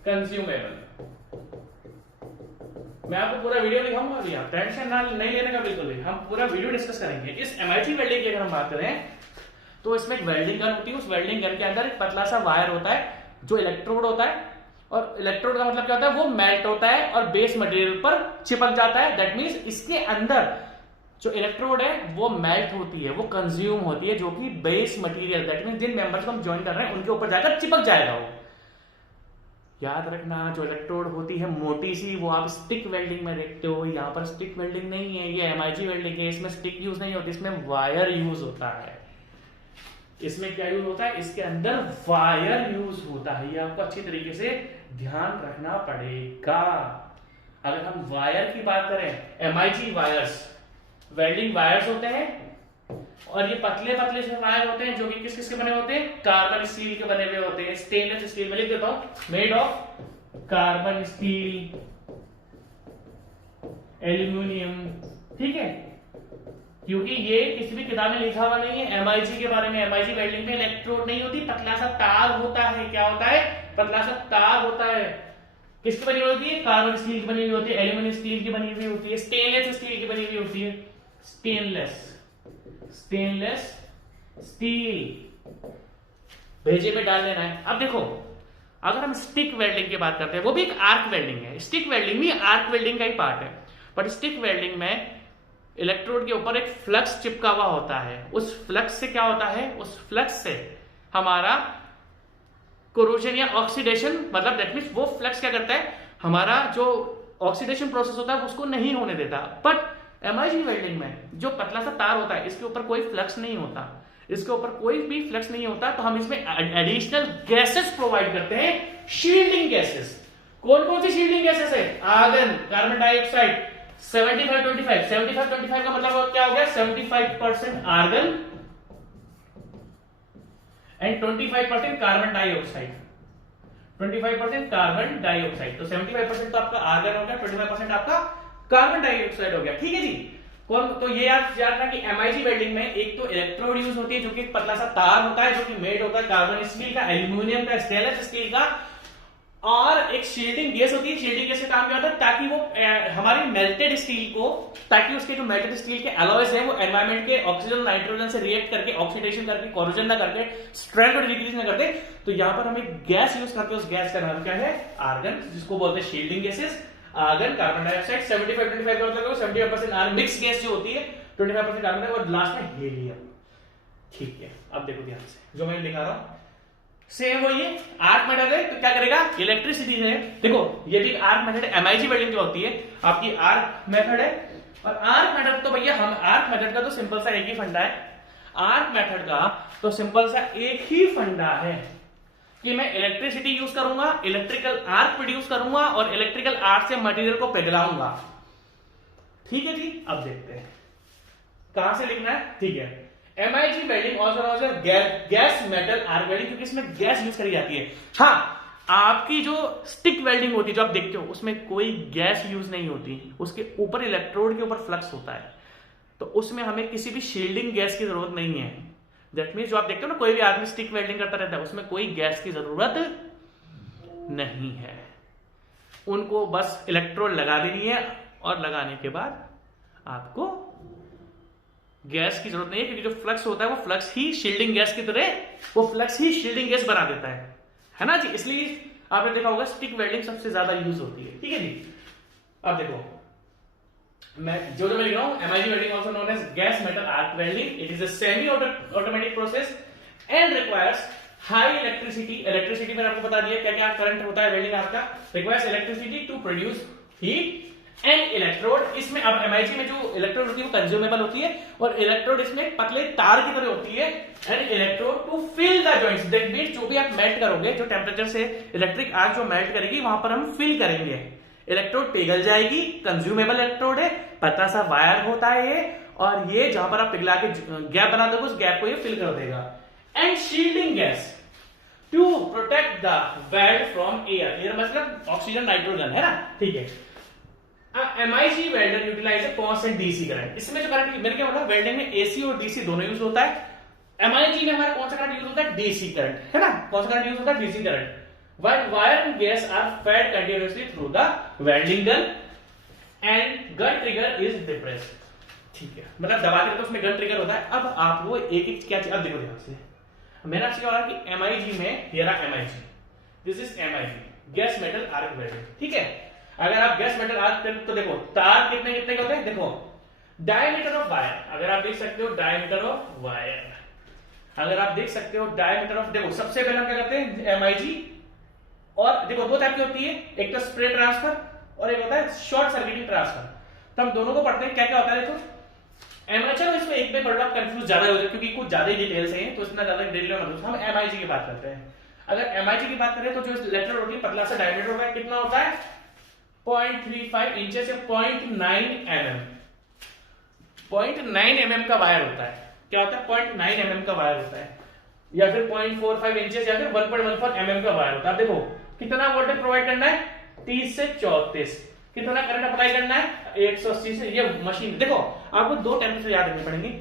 कंज्यूमेबल। मैं आपको पूरा वीडियो दिखाऊंगा, अभी आप टेंशन ना नहीं लेने का बिल्कुल भी, हम पूरा वीडियो डिस्कस करेंगे। इस MIG वेल्डिंग की अगर हम बात करें तो इसमें एक वेल्डिंग गन होती है, उस वेल्डिंग गन के अंदर एक पतला सा वायर होता है जो इलेक्ट्रोड होता है, और इलेक्ट्रोड का मतलब क्या होता है, वो मेल्ट होता है और बेस मटेरियल पर चिपक जाता है। दैट मींस इसके अंदर जो इलेक्ट्रोड है वो मेल्ट होती है, वो कंज्यूम होती है, जो कि बेस मटेरियल, दैट मींस जिन मेंबर्स को हम ज्वाइन कर रहे हैं उनके ऊपर जाकर चिपक जाएगा वो। याद रखना, जो इलेक्ट्रोड होती है मोटी सी, वो आप स्टिक वेल्डिंग में देखते हो। यहाँ पर स्टिक वेल्डिंग नहीं है, ये MIG वेल्डिंग है। इसमें स्टिक यूज नहीं होती, इसमें वायर यूज होता है। इसमें क्या यूज होता है, इसके अंदर वायर यूज होता है। ये आपको अच्छी तरीके से ध्यान रखना पड़ेगा। अगर हम वायर की बात करें, MIG वायर्स वेल्डिंग वायर्स होते हैं, और ये पतले पतले से वायर होते हैं जो कि किस किस के बने होते हैं, कार्बन स्टील के बने हुए होते हैं, स्टेनलेस स्टील में लिख देता हूं, made of carbon steel, aluminium. ठीक है, क्योंकि ये किसी भी किताब में लिखा हुआ नहीं है MIG के बारे में। MIG वेल्डिंग में इलेक्ट्रोड नहीं होती, पतला सा तार होता है। क्या होता है, पतला सा तार होता है। किसकी बनी हुई होती है, कार्बन स्टील की बनी हुई होती है, एल्यूमिनियम स्टील की बनी हुई होती है, स्टेनलेस स्टील की बनी हुई होती है, स्टेनलेस स्टील भेजे में डाल देना है। अब देखो, अगर हम स्टिक वेल्डिंग की बात करते हैं, वो भी एक आर्क वेल्डिंग है। स्टिक वेल्डिंग भी आर्क वेल्डिंग का ही पार्ट है, बट स्टिक वेल्डिंग में इलेक्ट्रोड के ऊपर एक फ्लक्स चिपका हुआ होता है। उस फ्लक्स से क्या होता है, उस फ्लक्स से हमारा कोरोजन या ऑक्सीडेशन, मतलब दैट मींस वो फ्लक्स क्या करता है, हमारा जो ऑक्सीडेशन प्रोसेस होता है उसको नहीं होने देता। बट MIG वेल्डिंग में जो पतला सा तार होता है, इसके ऊपर कोई फ्लक्स नहीं होता, इसके ऊपर कोई भी फ्लक्स नहीं होता, तो हम इसमें एडिशनल गैसेस प्रोवाइड करते हैं, शील्डिंग गैसेस। कौन कौन सी शील्डिंग गैसेस है, आर्गन, कार्बन डाइऑक्साइड, 75-25 का मतलब क्या हो गया, 75% argon and 25% carbon dioxide, 25% carbon dioxide. तो 75% तो आपका आर्गन हो गया, 25% आपका कार्बन डाइऑक्साइड हो गया। ठीक है जी। कौन, तो ये याद रखना कि MIG वेल्डिंग में एक तो इलेक्ट्रोड यूज होती है जो कि एक पतला सा तार होता है, जो कि मेड होता है कार्बन स्टील का, एल्यूमिनियम का, स्टेनलेस स्टील का, और एक शील्डिंग गैस होती है। शील्डिंग गैस का काम क्या होता है, ताकि वो हमारी मेल्टेड स्टील को, ताकि उसके जो मेल्टेड स्टील के अलॉयज है वो एनवायरमेंट के ऑक्सीजन नाइट्रोजन से रिएक्ट करके, ऑक्सीडेशन करके, कोरोजन ना करके, स्ट्रेंथ और डिक्रीज ना करते। तो यहाँ पर हम एक गैस यूज करते हैं, उस गैस का नाम क्या है, आर्गन, जिसको बोलते हैं shielding gases. Argon, carbon dioxide, 75-25 का मतलब 75% आर्गन, मिक्स गैस जो होती है, 25% कार्बन डाइऑक्साइड, और लास्ट में हीलियम। ठीक है, अब देखो ध्यान से जो मैं दिखा रहा हूं, सेम वही है। आर्क मेथड है तो क्या करेगा, इलेक्ट्रिसिटी है। देखो ये भी आर्क मेथड है, MIG वेल्डिंग जो होती है आपकी आर्क मेथड है। और आर्क मेथड तो भैया, हम आर्क मेथड का तो सिंपल सा एक ही फंडा है, आर्क मेथड का तो सिंपल सा एक ही फंडा है कि मैं इलेक्ट्रिसिटी यूज करूंगा, इलेक्ट्रिकल आर्क प्रोड्यूस करूंगा, और इलेक्ट्रिकल आर्क से मटेरियल को पिघलाऊंगा। ठीक है जी। अब देखते हैं कहां से लिखना है। ठीक है, MIG welding also gas metal arc welding, क्योंकि इसमें गैस यूज करी जाती है। हाँ, आपकी जो स्टिक वेल्डिंग होती है जो आप देखते हो, उसमें कोई गैस यूज नहीं होती, उसके ऊपर इलेक्ट्रोड के ऊपर फ्लक्स होता है, तो उसमें हमें किसी भी शील्डिंग गैस की जरूरत नहीं है। दैट मींस जो आप देखते हो ना, कोई भी आदमी स्टिक वेल्डिंग करता रहता है, उसमें कोई गैस की जरूरत नहीं है। उनको बस इलेक्ट्रोड लगा देनी है, और लगाने के बाद आपको गैस की जरूरत नहीं है, क्योंकि जो फ्लक्स होता है वो फ्लक्स ही शील्डिंग गैस की तरह, वो फ्लक्स ही शील्डिंग गैस बना देता है ना जी। इसलिए आपने देखा होगा स्टिक वेल्डिंग सबसे ज्यादा यूज होती है। ठीक है जी। अब देखो मैं जो मैं लिख रहा हूं, MIG welding also known as gas metal arc welding, it is a semi automatic process and requires high electricity. Electricity मैंने आपको बता दिया क्या क्या करंट होता है वेल्डिंग आर्क का। Requires electricity to produce heat and electrode, इसमें अब एमआईजी में जो इलेक्ट्रोड होती है वो कंज्यूमेबल होती है और इलेक्ट्रोड इसमें पतले तार की तरह होती है। And electrode to fill the joints, that means जो भी आप मेल्ट करोगे, जो टेम्परेचर से इलेक्ट्रिक आर्क जो मेल्ट करेगी वहां पर हम फिल करेंगे। इलेक्ट्रोड पिघल जाएगी, कंज्यूमेबल इलेक्ट्रोड है, पतला सा वायर होता है ये, और ये जहां पर आप पिघला के गैप बना दोगे उस गैप को ये फिल कर देगा। And shielding gas to protect the weld from air, air मतलब ऑक्सीजन नाइट्रोजन है ना, ठीक है। MIG welder utilize constant DC current, इसमें जो करंट मैंने क्या बोला, वेल्डिंग में एसी और डीसी दोनों यूज होता है। एमआईजी में हमारा कौन सा करंट यूज होता है, डीसी करंट, है ना, कौन सा करंट यूज होता है, DC current. While wire and gas are fed continuously through the welding gun and gun trigger is depressed, ठीक है, मतलब दबा के तो उसमें गन ट्रिगर होता है। अब आप वो एक एक क्या चीज, अब देखो ध्यान से, मैंने आपसे कहा कि एमआईजी में ये रहा MIG, this is MIG gas metal arc welding, ठीक है। अगर आप गैस मेटल आर्क तो देखो तार कितने कितने के होते हैं, देखो डायमीटर ऑफ वायर, अगर आप देख सकते हो डायमीटर ऑफ वायर, अगर आप देख सकते हो डायमीटर ऑफ, देखो सबसे पहले हम क्या करते हैं एमआईजी, और देखो दो टाइप की होती है, एक तो स्प्रे ट्रांसफर और एक होता है शॉर्ट सर्किटिंग ट्रांसफर। तो हम दोनों को पढ़ते हैं, क्या क्या होता है देखो। एमआईजी इसमें एक में पढ़ लो, आप कंफ्यूज ज्यादा हो जाए क्योंकि कुछ ज्यादा डिटेल्स हैं, तो इतना ज्यादा डिटेल में मतलब हम एमआईजी की बात करते हैं। अगर एमआईजी की बात करें तो जो इलेक्ट्रोड होती है पतला सा डायमीटर होता है, कितना होता है 0.35 इंचेस या 0.9 mm, 0.9 mm का वायर होता है। क्या होता है, 0.9 mm का वायर होता है, या फिर 0.45 इंचेस या फिर 1.14 mm का वायर होता है। देखो कितना वोल्टेज प्रोवाइड करना है, 30 से 34, कितना करंट अप्लाई करना है 180 से, ये मशीन देखो आपको दो टेम्परेचर याद रखने पड़ेंगे,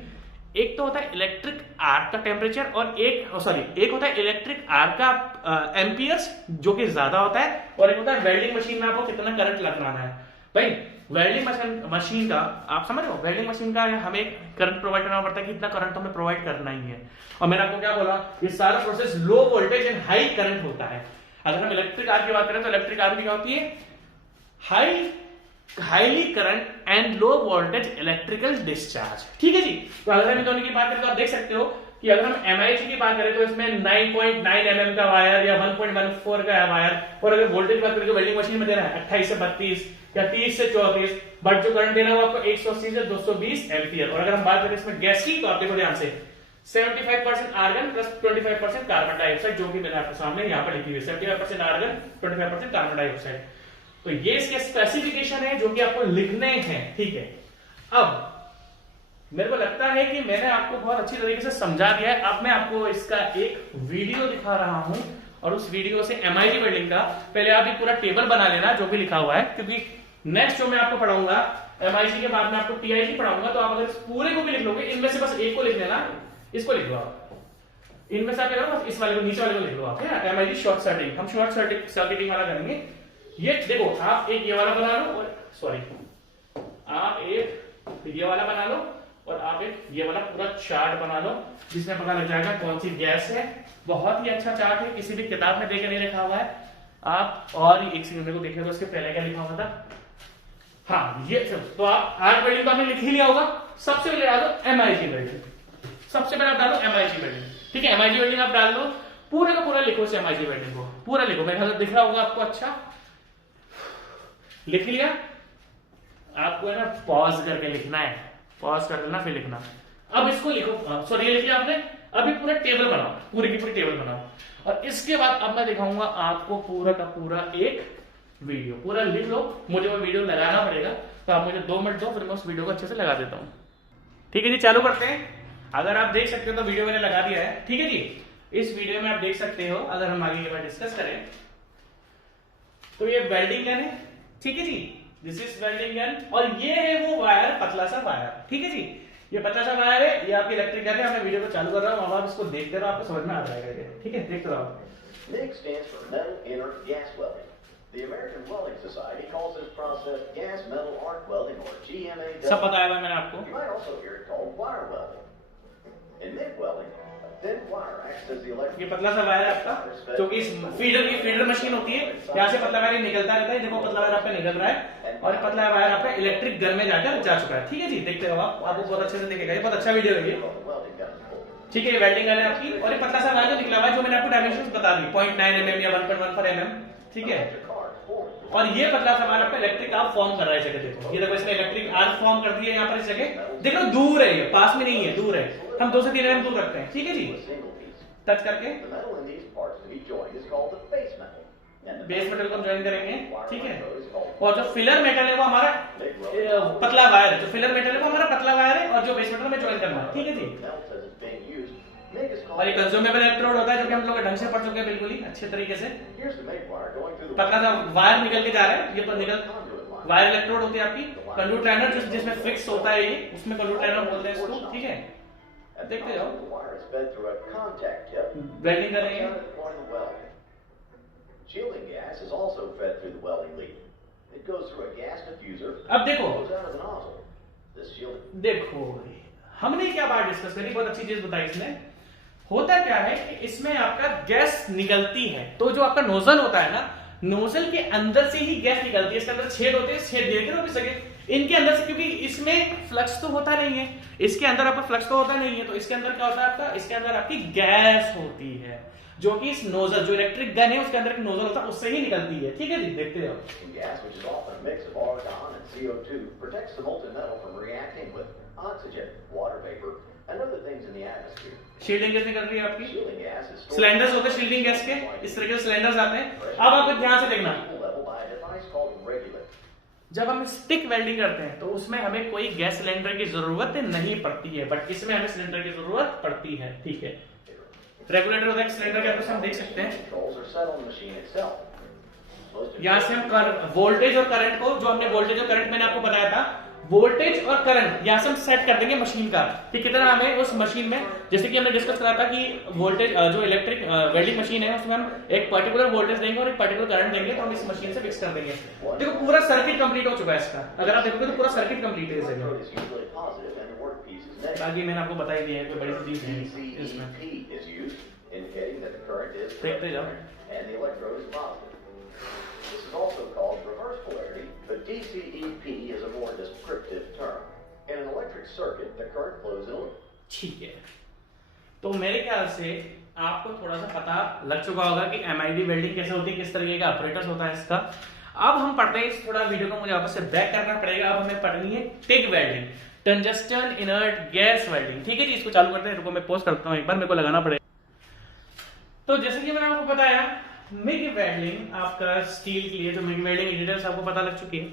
एक तो होता है इलेक्ट्रिक आर्क का टेम्परेचर और एक होता है इलेक्ट्रिक आर्क का एम्पियर्स जो कि ज्यादा होता है, और एक होता है वेल्डिंग मशीन में आपको कितना करंट लगाना है। भाई वेल्डिंग मशीन का आप समझ रहे हो, वेल्डिंग मशीन का हमें करंट प्रोवाइड करना पड़ता है कि इतना करंट तो हमें प्रोवाइड करना ही है। और मैंने आपको क्या बोला, ये सारा process low voltage and high current होता है। अगर हम इलेक्ट्रिक आर्क की बात करें तो इलेक्ट्रिक आर्क क्या होती है, highly current and low voltage electrical discharge, ठीक है जी। तो अगर हम दोनों की बात करें तो आप देख सकते हो कि अगर हम एमआईजी की बात करें तो इसमें 9.9 mm का वायर या 1.14 का वायर, और अगर वोल्टेज की बात करें तो वेल्डिंग मशीन में दे रहा है 28 से 32 या 30 से 34, बट जो करंट देना है वो आपको 180 से 220 एम्पियर। और अगर हम बात करें इसमें गैस की तो आप देखो ध्यान से 75% आर्गन प्लस 25% कार्बन डाइऑक्साइड, जो कि मैंने आपके सामने यहाँ पर लिखी हुई है, 75% आर्गन 25% कार्बन डाइऑक्साइड। तो ये इसके स्पेसिफिकेशन है जो कि आपको लिखने हैं, ठीक है। अब मेरे को लगता है कि मैंने आपको बहुत अच्छी तरीके से समझा दिया है। अब मैं आपको इसका एक वीडियो दिखा रहा हूं, और उस वीडियो से एमआईजी वेल्डिंग का पहले आप ये पूरा टेबल बना लेना जो भी लिखा हुआ है, क्योंकि नेक्स्ट जो मैं आपको पढ़ाऊंगा एमआईजी के बाद में आपको टीआईजी पढ़ाऊंगा, तो आप अगर इस पूरे को भी लिख लोगे, इनमें से बस एक को लिख लेना, इसको लिख लो आप, इनमें से आप क्या करो, इस वाले को, नीचे वाले को लिख लो आप, है ना। एमआईजी शॉर्ट सर्किटिंग, हम शॉर्ट सर्किटिंग वाला करेंगे। ये देखो आप एक ये वाला बना लो, और सॉरी आप एक ये वाला बना लो, और आप एक ये वाला पूरा चार्ट बना लो, जिसमें पता लग जाएगा कौन सी गैस है। बहुत ही अच्छा चार्ट है, किसी भी किताब में देखे नहीं लिखा हुआ है। आप और एक सेकंड को देखें तो उसके पहले क्या लिखा हुआ था, हाँ ये तो आप आर्क वेल्डिंग तो आपने लिख ही लिया होगा। सबसे पहले डालो एमआईजी वेल्डिंग, सबसे पहले आप डालो एमआईजी वेल्डिंग, ठीक है। एमआईजी वेल्डिंग आप डाल दो, पूरे का पूरा लिखो, एमआईजी वेल्डिंग को पूरा लिखो, मेरे ख्याल से दिख रहा होगा आपको। अच्छा लिख लिया, आपको है ना पॉज करके लिखना है, पॉज कर देना फिर लिखना। अब इसको लिखो, सॉरी ये लिख लिया आपने। अभी पूरा टेबल बनाओ, पूरी की पूरी टेबल बनाओ, और इसके बाद अब मैं दिखाऊंगा आपको पूरा का पूरा एक वीडियो, पूरा लिख लो। मुझे वो वीडियो लगाना पड़ेगा, तो आप मुझे 2 मिनट दो, फिर मैं उस वीडियो को अच्छे से लगा देता हूँ। ठीक है जी, चालू करते हैं। अगर आप देख सकते हो तो वीडियो मैंने लगा दिया है, ठीक है जी। इस वीडियो में आप देख सकते हो, अगर हम आगे के बाद डिस्कस करें तो ये वेल्डिंग गन है, ठीक है जी, दिस इज वेल्डिंग गन, और ये है वो वायर, पतला सा वायर, ठीक है जी। ये पतला सा वायर है, ये आपकी इलेक्ट्रिक गन है। मैं वीडियो को चालू कर रहा हूँ, आप इसको देखते रहो, आपको समझ में आ जाएगा ये, ठीक है, देखते रहो। MIG stands for Metal Inert Gas Welding. The American Welding Society calls this process gas metal arc welding, or GMA. सब बताया हुआ मैंने आपको। You might also hear it called wire welding. In MIG welding, a thin wire acts as the electric. ये पतला सा wire है आपका, जो कि इस फीडर मशीन होती है, यहाँ से पतला वायर निकलता रहता है। देखो पतला वायर आपका निकल रहा है, और ये पतला वायर आपका इलेक्ट्रिक गन में जाकर जा चुका है, ठीक है जी। देखते रहो आप, आपको बहुत अच्छे से दिखेगा, ये बहुत अच्छा वीडियो है ये, ठीक है। ये वेल्डिंग गन है आपकी, और ये पतला सा वायर जो निकला हुआ है, जो मैंने आपको डायमेंशंस बता दी, 0.9 mm या 1.14 mm, ठीक है। और ये पतला सा वायर आपका इलेक्ट्रिक आर्क फॉर्म कर रहा है जगह। देखो ये देखो इसने इलेक्ट्रिक आर्क फॉर्म कर दिया यहाँ पर इस जगह। देखो दूर है, ये पास में नहीं है, दूर है। हम 2 से 3 mm दूर रखते हैं, ठीक है जी, टच करके। बेस मेटल को हम ज्वाइन करेंगे, ठीक है। और जो फिलर मेटल है वो हमारा पतला वायर है, जो फिलर मेटल है वो हमारा पतला वायर है, और जो बेस मेटल में ज्वाइन करना है, ठीक है जी। और ये कंज्यूमेबल इलेक्ट्रोड होता है जो कि हम लोग ढंग से पढ़ चुके हैं बिल्कुल ही अच्छे तरीके से। पतला सा वायर निकल के जा रहा है, ये तो निकल वायर इलेक्ट्रोड होती है आपकी। कंडक्टर ट्रेनर जिसमें फिक्स होता है, ये उसमें कंडक्टर ट्रेनर बोलते हैं इसको, ठीक है। देखते जाओ, वेल्डिंग करेंगे। Shielding gas is also fed through the welding lead. It goes through a gas diffuser. अब देखो, goes out of the nozzle. This shielding. देखो हमने क्या बात डिस्कस करी, बहुत अच्छी चीज बताई इसने। होता क्या है कि इसमें आपका गैस निकलती है, तो जो आपका नोजल होता है ना, नोजल के अंदर से ही गैस निकलती है। इसके अंदर छेद होते हैं, छेद देके रोक सके इनके अंदर से, क्योंकि इसमें फ्लक्स तो होता नहीं है, इसके अंदर आपका फ्लक्स तो होता नहीं है, तो इसके अंदर क्या होता है आपका, इसके अंदर आपकी गैस होती है जो कि इस नोजल, जो इलेक्ट्रिक गन है उसके अंदर एक नोजल होता है, उससे ही निकलती है, ठीक है जी। देखते जाओ। Gas, which is often a mix of argon and CO2, protects the molten metal from reacting with oxygen, water vapor, and other things in the atmosphere. Shielding gas निकल रही है आपकी। Shielding gas is stored cylinders होते हैं shielding gas के, इस तरह के सिलेंडर्स आते हैं। अब आप ध्यान से देखना, level by a device called regulator. जब हम स्टिक वेल्डिंग करते हैं तो उसमें हमें कोई गैस सिलेंडर की जरूरत नहीं पड़ती है, बट इसमें हमें सिलेंडर की जरूरत पड़ती है, ठीक है। रेगुलेटर होता है सिलेंडर के अंदर से, हम देख सकते हैं। यहाँ से हम वोल्टेज और करंट को, जो हमने वोल्टेज और करंट मैंने आपको बताया था, वोल्टेज और करंट यहाँ से हम सेट कर देंगे मशीन का कि कितना हमें उस मशीन में, जैसे कि हमने डिस्कस करा था कि वोल्टेज जो इलेक्ट्रिक वेल्डिंग मशीन है उसमें हम एक पर्टिकुलर वोल्टेज देंगे और एक पर्टिकुलर करंट देंगे, तो हम इस मशीन से फिक्स कर देंगे। देखो पूरा सर्किट कंप्लीट हो चुका है इसका, अगर आप देखोगे तो पूरा सर्किट कंप्लीट है इस जगह। बाकी मैंने आपको बता ही दिया है, कोई बड़ी चीज नहीं इसमें। देखते जाओ। This is also called reverse polarity, but DCEP is a more descriptive term. In an electric circuit, the current flows in a loop. ठीक है, तो मेरे ख्याल से आपको थोड़ा सा पता लग चुका होगा कि MID वेल्डिंग कैसे होती है, किस तरीके का ऑपरेटर्स होता है इसका। अब हम पढ़ते हैं इस थोड़ा वीडियो को मुझे वापस से बैक करना पड़ेगा। अब हमें पढ़नी है TIG welding, टंजस्टन inert gas welding, ठीक है जी। इसको चालू करते हैं, रुको मैं पॉज करता हूँ एक बार, मेरे को लगाना पड़ेगा। तो जैसे कि मैंने आपको बताया, मिग वेल्डिंग आपका स्टील के लिए, तो मिग वेल्डिंग की डिटेल्स आपको पता लग चुकी है।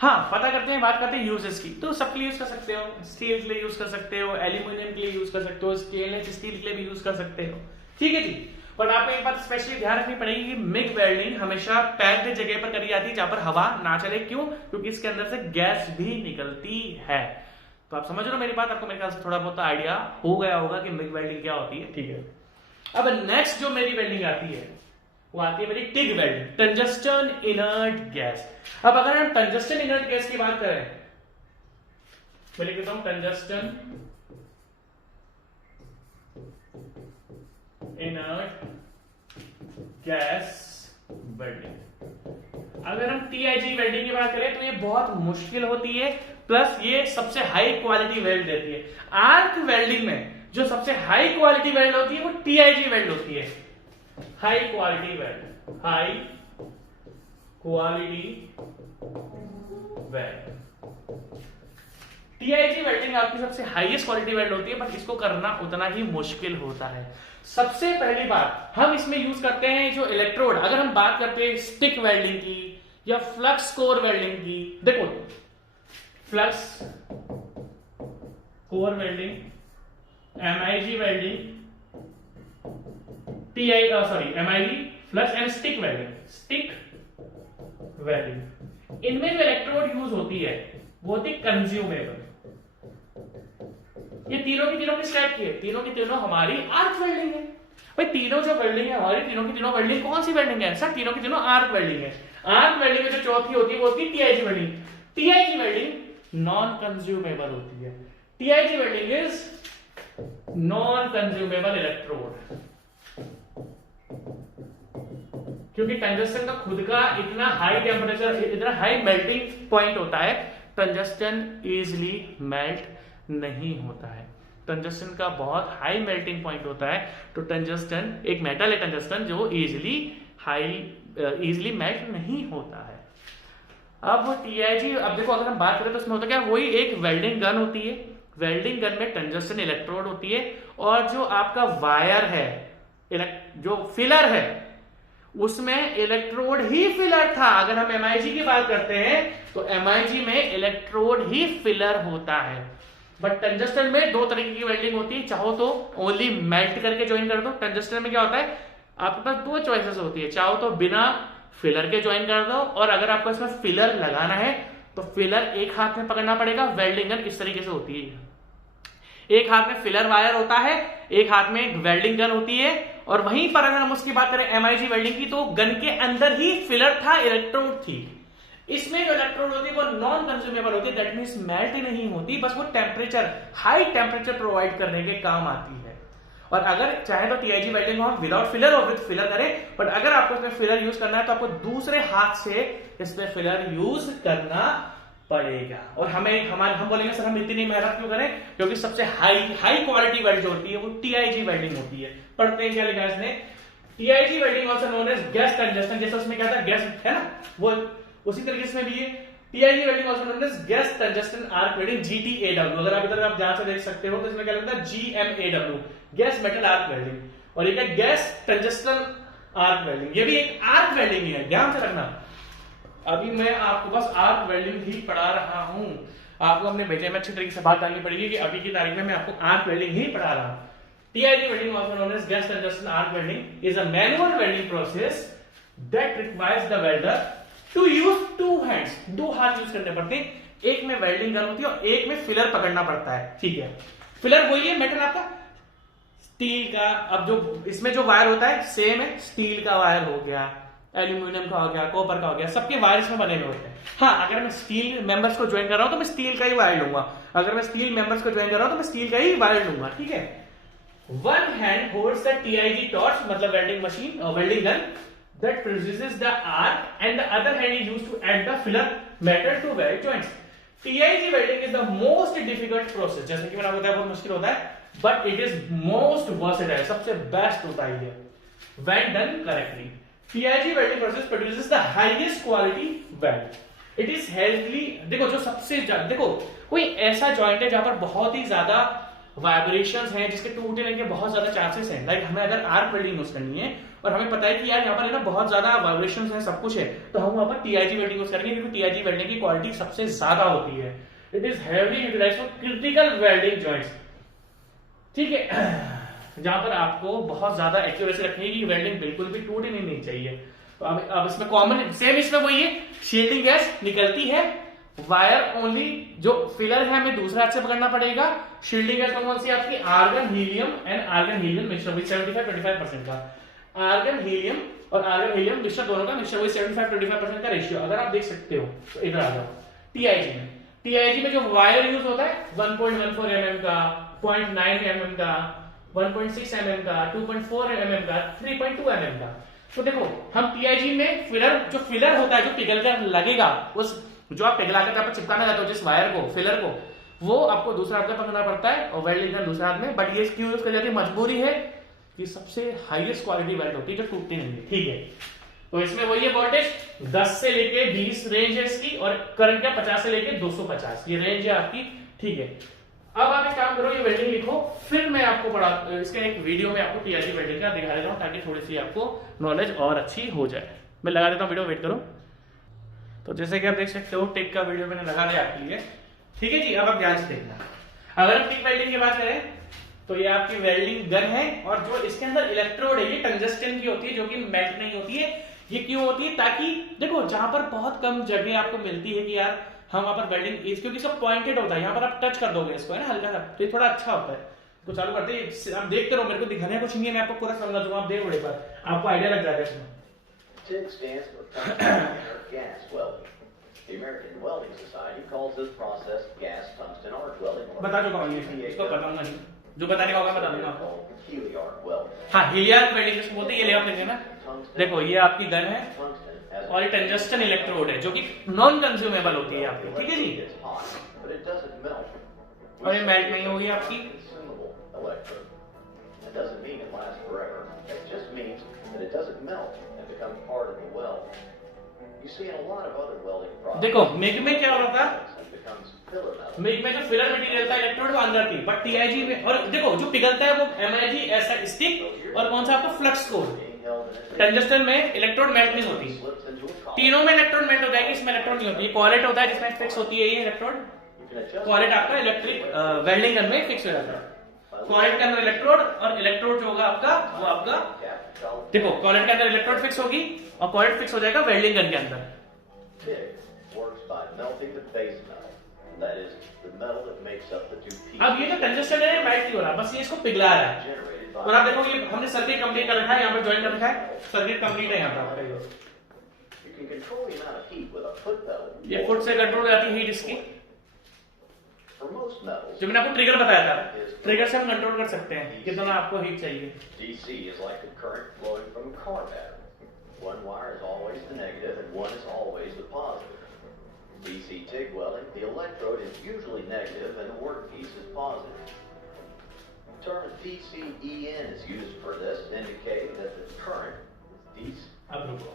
हाँ, पता करते हैं, बात करते हैं यूजेस की। तो सबके लिए यूज कर सकते हो, स्टील के लिए यूज कर सकते हो, एल्यूमिनियम के लिए यूज कर सकते हो, स्टेनलेस स्टील के लिए भी यूज कर सकते हो, ठीक है जी। बट आपको एक बात स्पेशली ध्यान रखनी पड़ेगी कि मिग वेल्डिंग हमेशा पैक्ड जगह पर करी जाती है जहां पर हवा ना चले। क्यों? क्योंकि इसके अंदर से गैस भी निकलती है। तो आप समझ रहे हो मेरी बात, आपको मेरे ख्याल से थोड़ा बहुत आइडिया हो गया होगा कि मिग वेल्डिंग क्या होती है, ठीक है। अब नेक्स्ट जो मेरी वेल्डिंग आती है वो आती है मेरी टिग वेल्डिंग, टंजस्टन इनर्ट गैस। अब अगर हम टंजस्टन इनर्ट गैस की बात करें, मैं लिख देता हूं टंजस्टन इनर्ट गैस वेल्डिंग। अगर हम TIG वेल्डिंग की बात करें तो ये बहुत मुश्किल होती है, प्लस ये सबसे हाई क्वालिटी वेल्ड देती है। आर्क वेल्डिंग में जो सबसे हाई क्वालिटी वेल्ड होती है वो TIG वेल्ड होती है, high quality weld, high quality weld. TIG welding आपकी सबसे हाईएस्ट क्वालिटी वेल्ड होती है, बट इसको करना उतना ही मुश्किल होता है। सबसे पहली बात हम इसमें यूज करते हैं जो इलेक्ट्रोड। अगर हम बात करते हैं स्टिक वेल्डिंग की या फ्लक्स कोर वेल्डिंग की, देखो flux core welding, MIG welding, MIG flux and stick welding, stick welding, इनमें जो इलेक्ट्रोड यूज होती है वो होती है कंज्यूमेबल। ये तीनों की तीनों किस टाइप की है? तीनों की तीनों हमारी आर्क वेल्डिंग है। भाई तीनों जो वेल्डिंग है हमारी, तीनों की तीनों वेल्डिंग कौन सी वेल्डिंग है सर? तीनों की तीनों आर्क वेल्डिंग है। आर्क वेल्डिंग में जो चौथी होती है वो होती है TIG welding. TIG welding non consumable होती है। TIG welding is non consumable electrode, क्योंकि टंजस्टन का खुद का इतना हाई टेम्परेचर, इतना हाई मेल्टिंग पॉइंट होता है, टंजस्टन इजिली मेल्ट नहीं होता है। टंजस्टन का बहुत हाई मेल्टिंग पॉइंट होता है, तो टंजस्टन एक मेटल है, टंजस्टन जो इजिली मेल्ट नहीं होता है। अब TIG, अब देखो अगर हम बात करें तो उसमें होता क्या, वही एक वेल्डिंग गन होती है, वेल्डिंग गन में टंगस्टन इलेक्ट्रोड होती है, और जो आपका वायर है, जो फिलर है, उसमें इलेक्ट्रोड ही फिलर था। अगर हम MIG की बात करते हैं तो MIG में इलेक्ट्रोड ही फिलर होता है, बट टंगस्टन में दो तरीके की वेल्डिंग होती है। चाहो तो ओनली मेल्ट करके ज्वाइन कर दो। टंगस्टन में क्या होता है, आपके पास दो चॉइसेस होती है, चाहो तो बिना फिलर के ज्वाइन कर दो, और अगर आपको इसमें फिलर लगाना है तो फिलर एक हाथ में पकड़ना पड़ेगा। वेल्डिंग गन इस तरीके से होती है, एक हाथ में फिलर वायर होता है, एक हाथ में एक वेल्डिंग गन होती है। और वहीं पर अगर हम उसकी बात करें MIG वेल्डिंग की, तो गन के अंदर ही फिलर था, इलेक्ट्रोड थी। इसमें जो इलेक्ट्रोड होती है वो नॉन कंज्यूमेबल होती है, दैट मींस मेल्ट ही नहीं होती, बस वो टेम्परेचर, हाई टेम्परेचर प्रोवाइड करने के काम आती है। और अगर चाहे तो TIG वेल्डिंग हो विदाउट फिलर और विद फिलर करें, बट अगर आपको इसमें फिलर यूज करना है तो आपको दूसरे हाथ से इसमें फिलर यूज करना पड़ेगा। और हम बोलेंगे सर हम इतनी मेहनत क्यों करें, क्योंकि सबसे हाई क्वालिटी वेल्ड जो होती है वो TIG वेल्डिंग होती है। पढ़ते हैं क्या लिखा है इसने, TIG welding also known as gas tungsten, जैसे उसमें क्या था गैस है ना, वो उसी तरीके से भी है TIG welding also known as gas tungsten arc welding, GTAW। अगर आप इधर आप ध्यान से देख सकते हो तो इसमें क्या लगता है GMAW, gas metal arc welding. और एक गैस टंगस्टन आर्क वेल्डिंग, ये भी एक आर्क वेल्डिंग ही है, ध्यान से रखना। अभी मैं आपको बस आर्क वेल्डिंग ही पढ़ा रहा हूं, आपको अपने बेटे में अच्छी तरीके से बात करनी पड़ेगी कि अभी की तारीख में मैं आपको आर्क वेल्डिंग ही पढ़ा रहा हूं। TIG welding, also known as gas tungsten arc welding, is a manual welding process that requires the welder to use two hands. दो हाथ यूज करने पड़ते हैं, एक में वेल्डिंग गन होती है और एक में फिलर पकड़ना पड़ता है, ठीक है। फिलर वही है मेटल आपका स्टील का। अब जो इसमें जो वायर होता है सेम है, स्टील का वायर हो गया, एल्यूमिनियम का हो गया, कॉपर का हो गया, सबके वायर इसमें बने हुए होते हैं। हाँ, अगर मैं स्टील मेंबर्स को ज्वाइन कर रहा हूं तो मैं स्टील का ही वायर लूंगा, अगर मैं स्टील मेंबर्स को ज्वाइन कर रहा हूं तो मैं स्टील का ही वायर लूंगा, ठीक है। One hand holds the TIG torch, मतलब welding machine or welding gun that produces the arc, and the other hand is used to add the filler metal to weld joints. TIG welding is the most difficult process, जैसे कि मैंने आपको बताया बहुत मुश्किल होता है, but it is most versatile, सबसे बेस्ट होता है ये when done correctly. TIG welding process produces the highest quality weld. It is healthy, देखो जो सबसे देखो कोई ऐसा जॉइंट है जहां पर बहुत ही ज्यादा वाइब्रेशंस हैं, जिसके टूटने के बहुत ज्यादा चांसेस हैं। लाइक हमें अगर आर्क वेल्डिंग यूज करनी है और हमें पता है कि यार यहाँ पर है ना बहुत ज्यादा वाइब्रेशंस हैं, सब कुछ है, तो हम वहां पर TIG वेल्डिंग यूज करेंगे, क्योंकि TIG वेल्डिंग की क्वालिटी सबसे ज्यादा होती है। It is heavily utilized for critical welding joints, ठीक है, जहां पर आपको बहुत ज्यादा एक्यूरेसी रखनी है कि वेल्डिंग बिल्कुल भी टूट ही नहीं चाहिए। तो अब इसमें कॉमन सेम इसमें वही है, शील्डिंग गैस निकलती है, वायर ओनली जो फिलर है हमें दूसरे हाथ से पकड़ना पड़ेगा। शील्डिंग गैस कौन सी आपकी, argon helium and argon helium mixture with 75-25% का, आर्गन हीलियम और आर्गन हीलियम मिक्सचर दोनों का मिक्सचर विद 75-25% का रेशियो। अगर आप देख सकते हो तो इधर आ जाओ, TIG में जो वायर यूज होता है 1.14 mm का, 0.9 mm का, 1.6 mm का, 2.4 mm का, 3.2 mm का। तो देखो हम TIG में फिलर, जो फिलर होता है जो पिघल कर लगेगा, उस जो आप पिघला कर चिपकाना चाहते हो जिस वायर को, फिलर को, वो आपको दूसरा हाथ में पकड़ना पड़ता है और वेल्डिंग गन दूसरा हाथ में। बट ये क्यों यूज कर जाती है, मजबूरी है कि सबसे हाईएस्ट क्वालिटी वेल्ड होती है जो टूटती नहीं है, ठीक है। तो इसमें वही है वोल्टेज 10 से लेके 20 रेंज है इसकी, और करंट का 50 से लेके 250 ये रेंज है आपकी, ठीक है। अब आप एक काम करो, ये वेल्डिंग लिखो, फिर मैं आपको पढ़ा इसका एक वीडियो में आपको TIG वेल्डिंग का दिखा देता हूँ, ताकि थोड़ी सी आपको नॉलेज और अच्छी हो जाए। मैं लगा देता हूँ वीडियो, वेट करो। तो जैसे कि आप देख सकते हो टिक का वीडियो मैंने लगा दिया आपके लिए, ठीक है जी। अब आप ध्यान से देखना, अगर हम टिक वेल्डिंग की बात करें तो ये आपकी वेल्डिंग गन है, और जो इसके अंदर इलेक्ट्रोड है ये टंगस्टन की होती है, जो कि मेल्ट नहीं होती है। ये क्यों होती है, ताकि देखो जहां पर बहुत कम जगह आपको मिलती है कि यार हम वहां पर वेल्डिंग, क्योंकि सब पॉइंटेड होता है, यहाँ पर आप टच कर दोगे इसको, है ना, हल्का सा, तो ये थोड़ा अच्छा होता है। तो चालू करते हैं, आप देखते रहो, मेरे को दिखाने कुछ नहीं है, मैं आपको पूरा समझा दूंगा, आप देखो एक बार, आपको आइडिया लग जाएगा इसमें। TIG stands for tungsten gas welding. The American Welding Society calls this process gas tungsten arc welding. बता दो कौन है, इसको पता नहीं, जो बताने का होगा बता दूंगा आपको। Heliarc welding. हाँ, हीलियार्क वेल्डिंग जिसको बोलते हैं, ये ले आप लेंगे ना, देखो ये आपकी गन है और ये टंगस्टन इलेक्ट्रोड है जो कि नॉन कंज्यूमेबल होती है आपकी, ठीक है जी, और ये मेल्ट नहीं होगी आपकी। It doesn't mean it lasts forever. It just means that it doesn't melt and become part of the weld. You see in a lot of other welding products. देखो मिग में क्या हो रहा था, It becomes filler metal. MiG में जो filler material था electrode वो अंदर थी, बट टीआईजी में, और देखो जो पिघलता है वो एमआईजी ऐसा स्टिक, और कौन सा आपका flux core. Being held in it, टंजस्टन में इलेक्ट्रोड मेल्ट नहीं होती, slips into a collar. तीनों में इलेक्ट्रोड मेल्ट हो जाएगी, इसमें इलेक्ट्रोड नहीं होती। कॉलेट होता है जिसमें फिक्स होती है ये electrode, You can adjust collet आपका इलेक्ट्रिक वेल्डिंग गन में फिक्स हो जाता है। कॉलेट के अंदर इलेक्ट्रोड, और इलेक्ट्रोड जो होगा आपका वो आपका, cap the collar. देखो कॉलेट के अंदर इलेक्ट्रोड फिक्स होगी और कॉलेट फिक्स हो जाएगा वेल्डिंग गन के अंदर। TIG works by melting the base metal. That is, the metal that makes up the two pieces. अब ये जो टंजस्टन है मेल्ट नहीं हो रहा, बस ये इसको पिघला रहा है। Generated by और आप देखो ये हमने सर्किट कंप्लीट कर रखा है, यहाँ पे ज्वाइन कर रखा है, सर्किट कंप्लीट है यहाँ पे। You can control the amount of heat with a foot pedal. ये फुट से कंट्रोल हो जाती है हीट इसकी, For most metals, जो मैंने आपको ट्रिगर बताया था, ट्रिगर से हम कंट्रोल कर सकते हैं कितना आपको हीट चाहिए। DC is like the current flowing from a car battery. One wire is always the negative and one is always the positive. DC TIG welding, the electrode is usually negative and the workpiece is positive. The term DCEN is used for this, indicating that the current is अब रुको,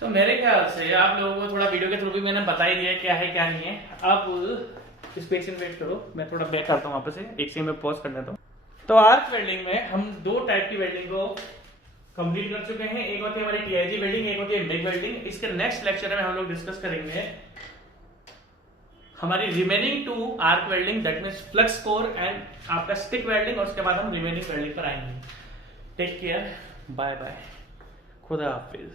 तो मेरे ख्याल से आप लोगों को थोड़ा वीडियो के थ्रू भी मैंने बता ही दिया क्या है क्या नहीं है। अब स्पेस इन वेट करो, मैं थोड़ा बैक करता हूँ वापस से, एक सेकंड में पॉज कर देता हूँ। तो आर्क वेल्डिंग में हम दो टाइप की वेल्डिंग को कंप्लीट कर चुके हैं, एक होती है हमारी टीआईजी वेल्डिंग, एक होती है मिग वेल्डिंग। इसके नेक्स्ट लेक्चर में हम लोग डिस्कस करेंगे हमारी remaining to arc welding, that means flux core and आपका स्टिक वेल्डिंग, और उसके बाद हम रिमेनिंग वेल्डिंग पर आएंगे। टेक केयर, बाय बाय, खुदा हाफिज।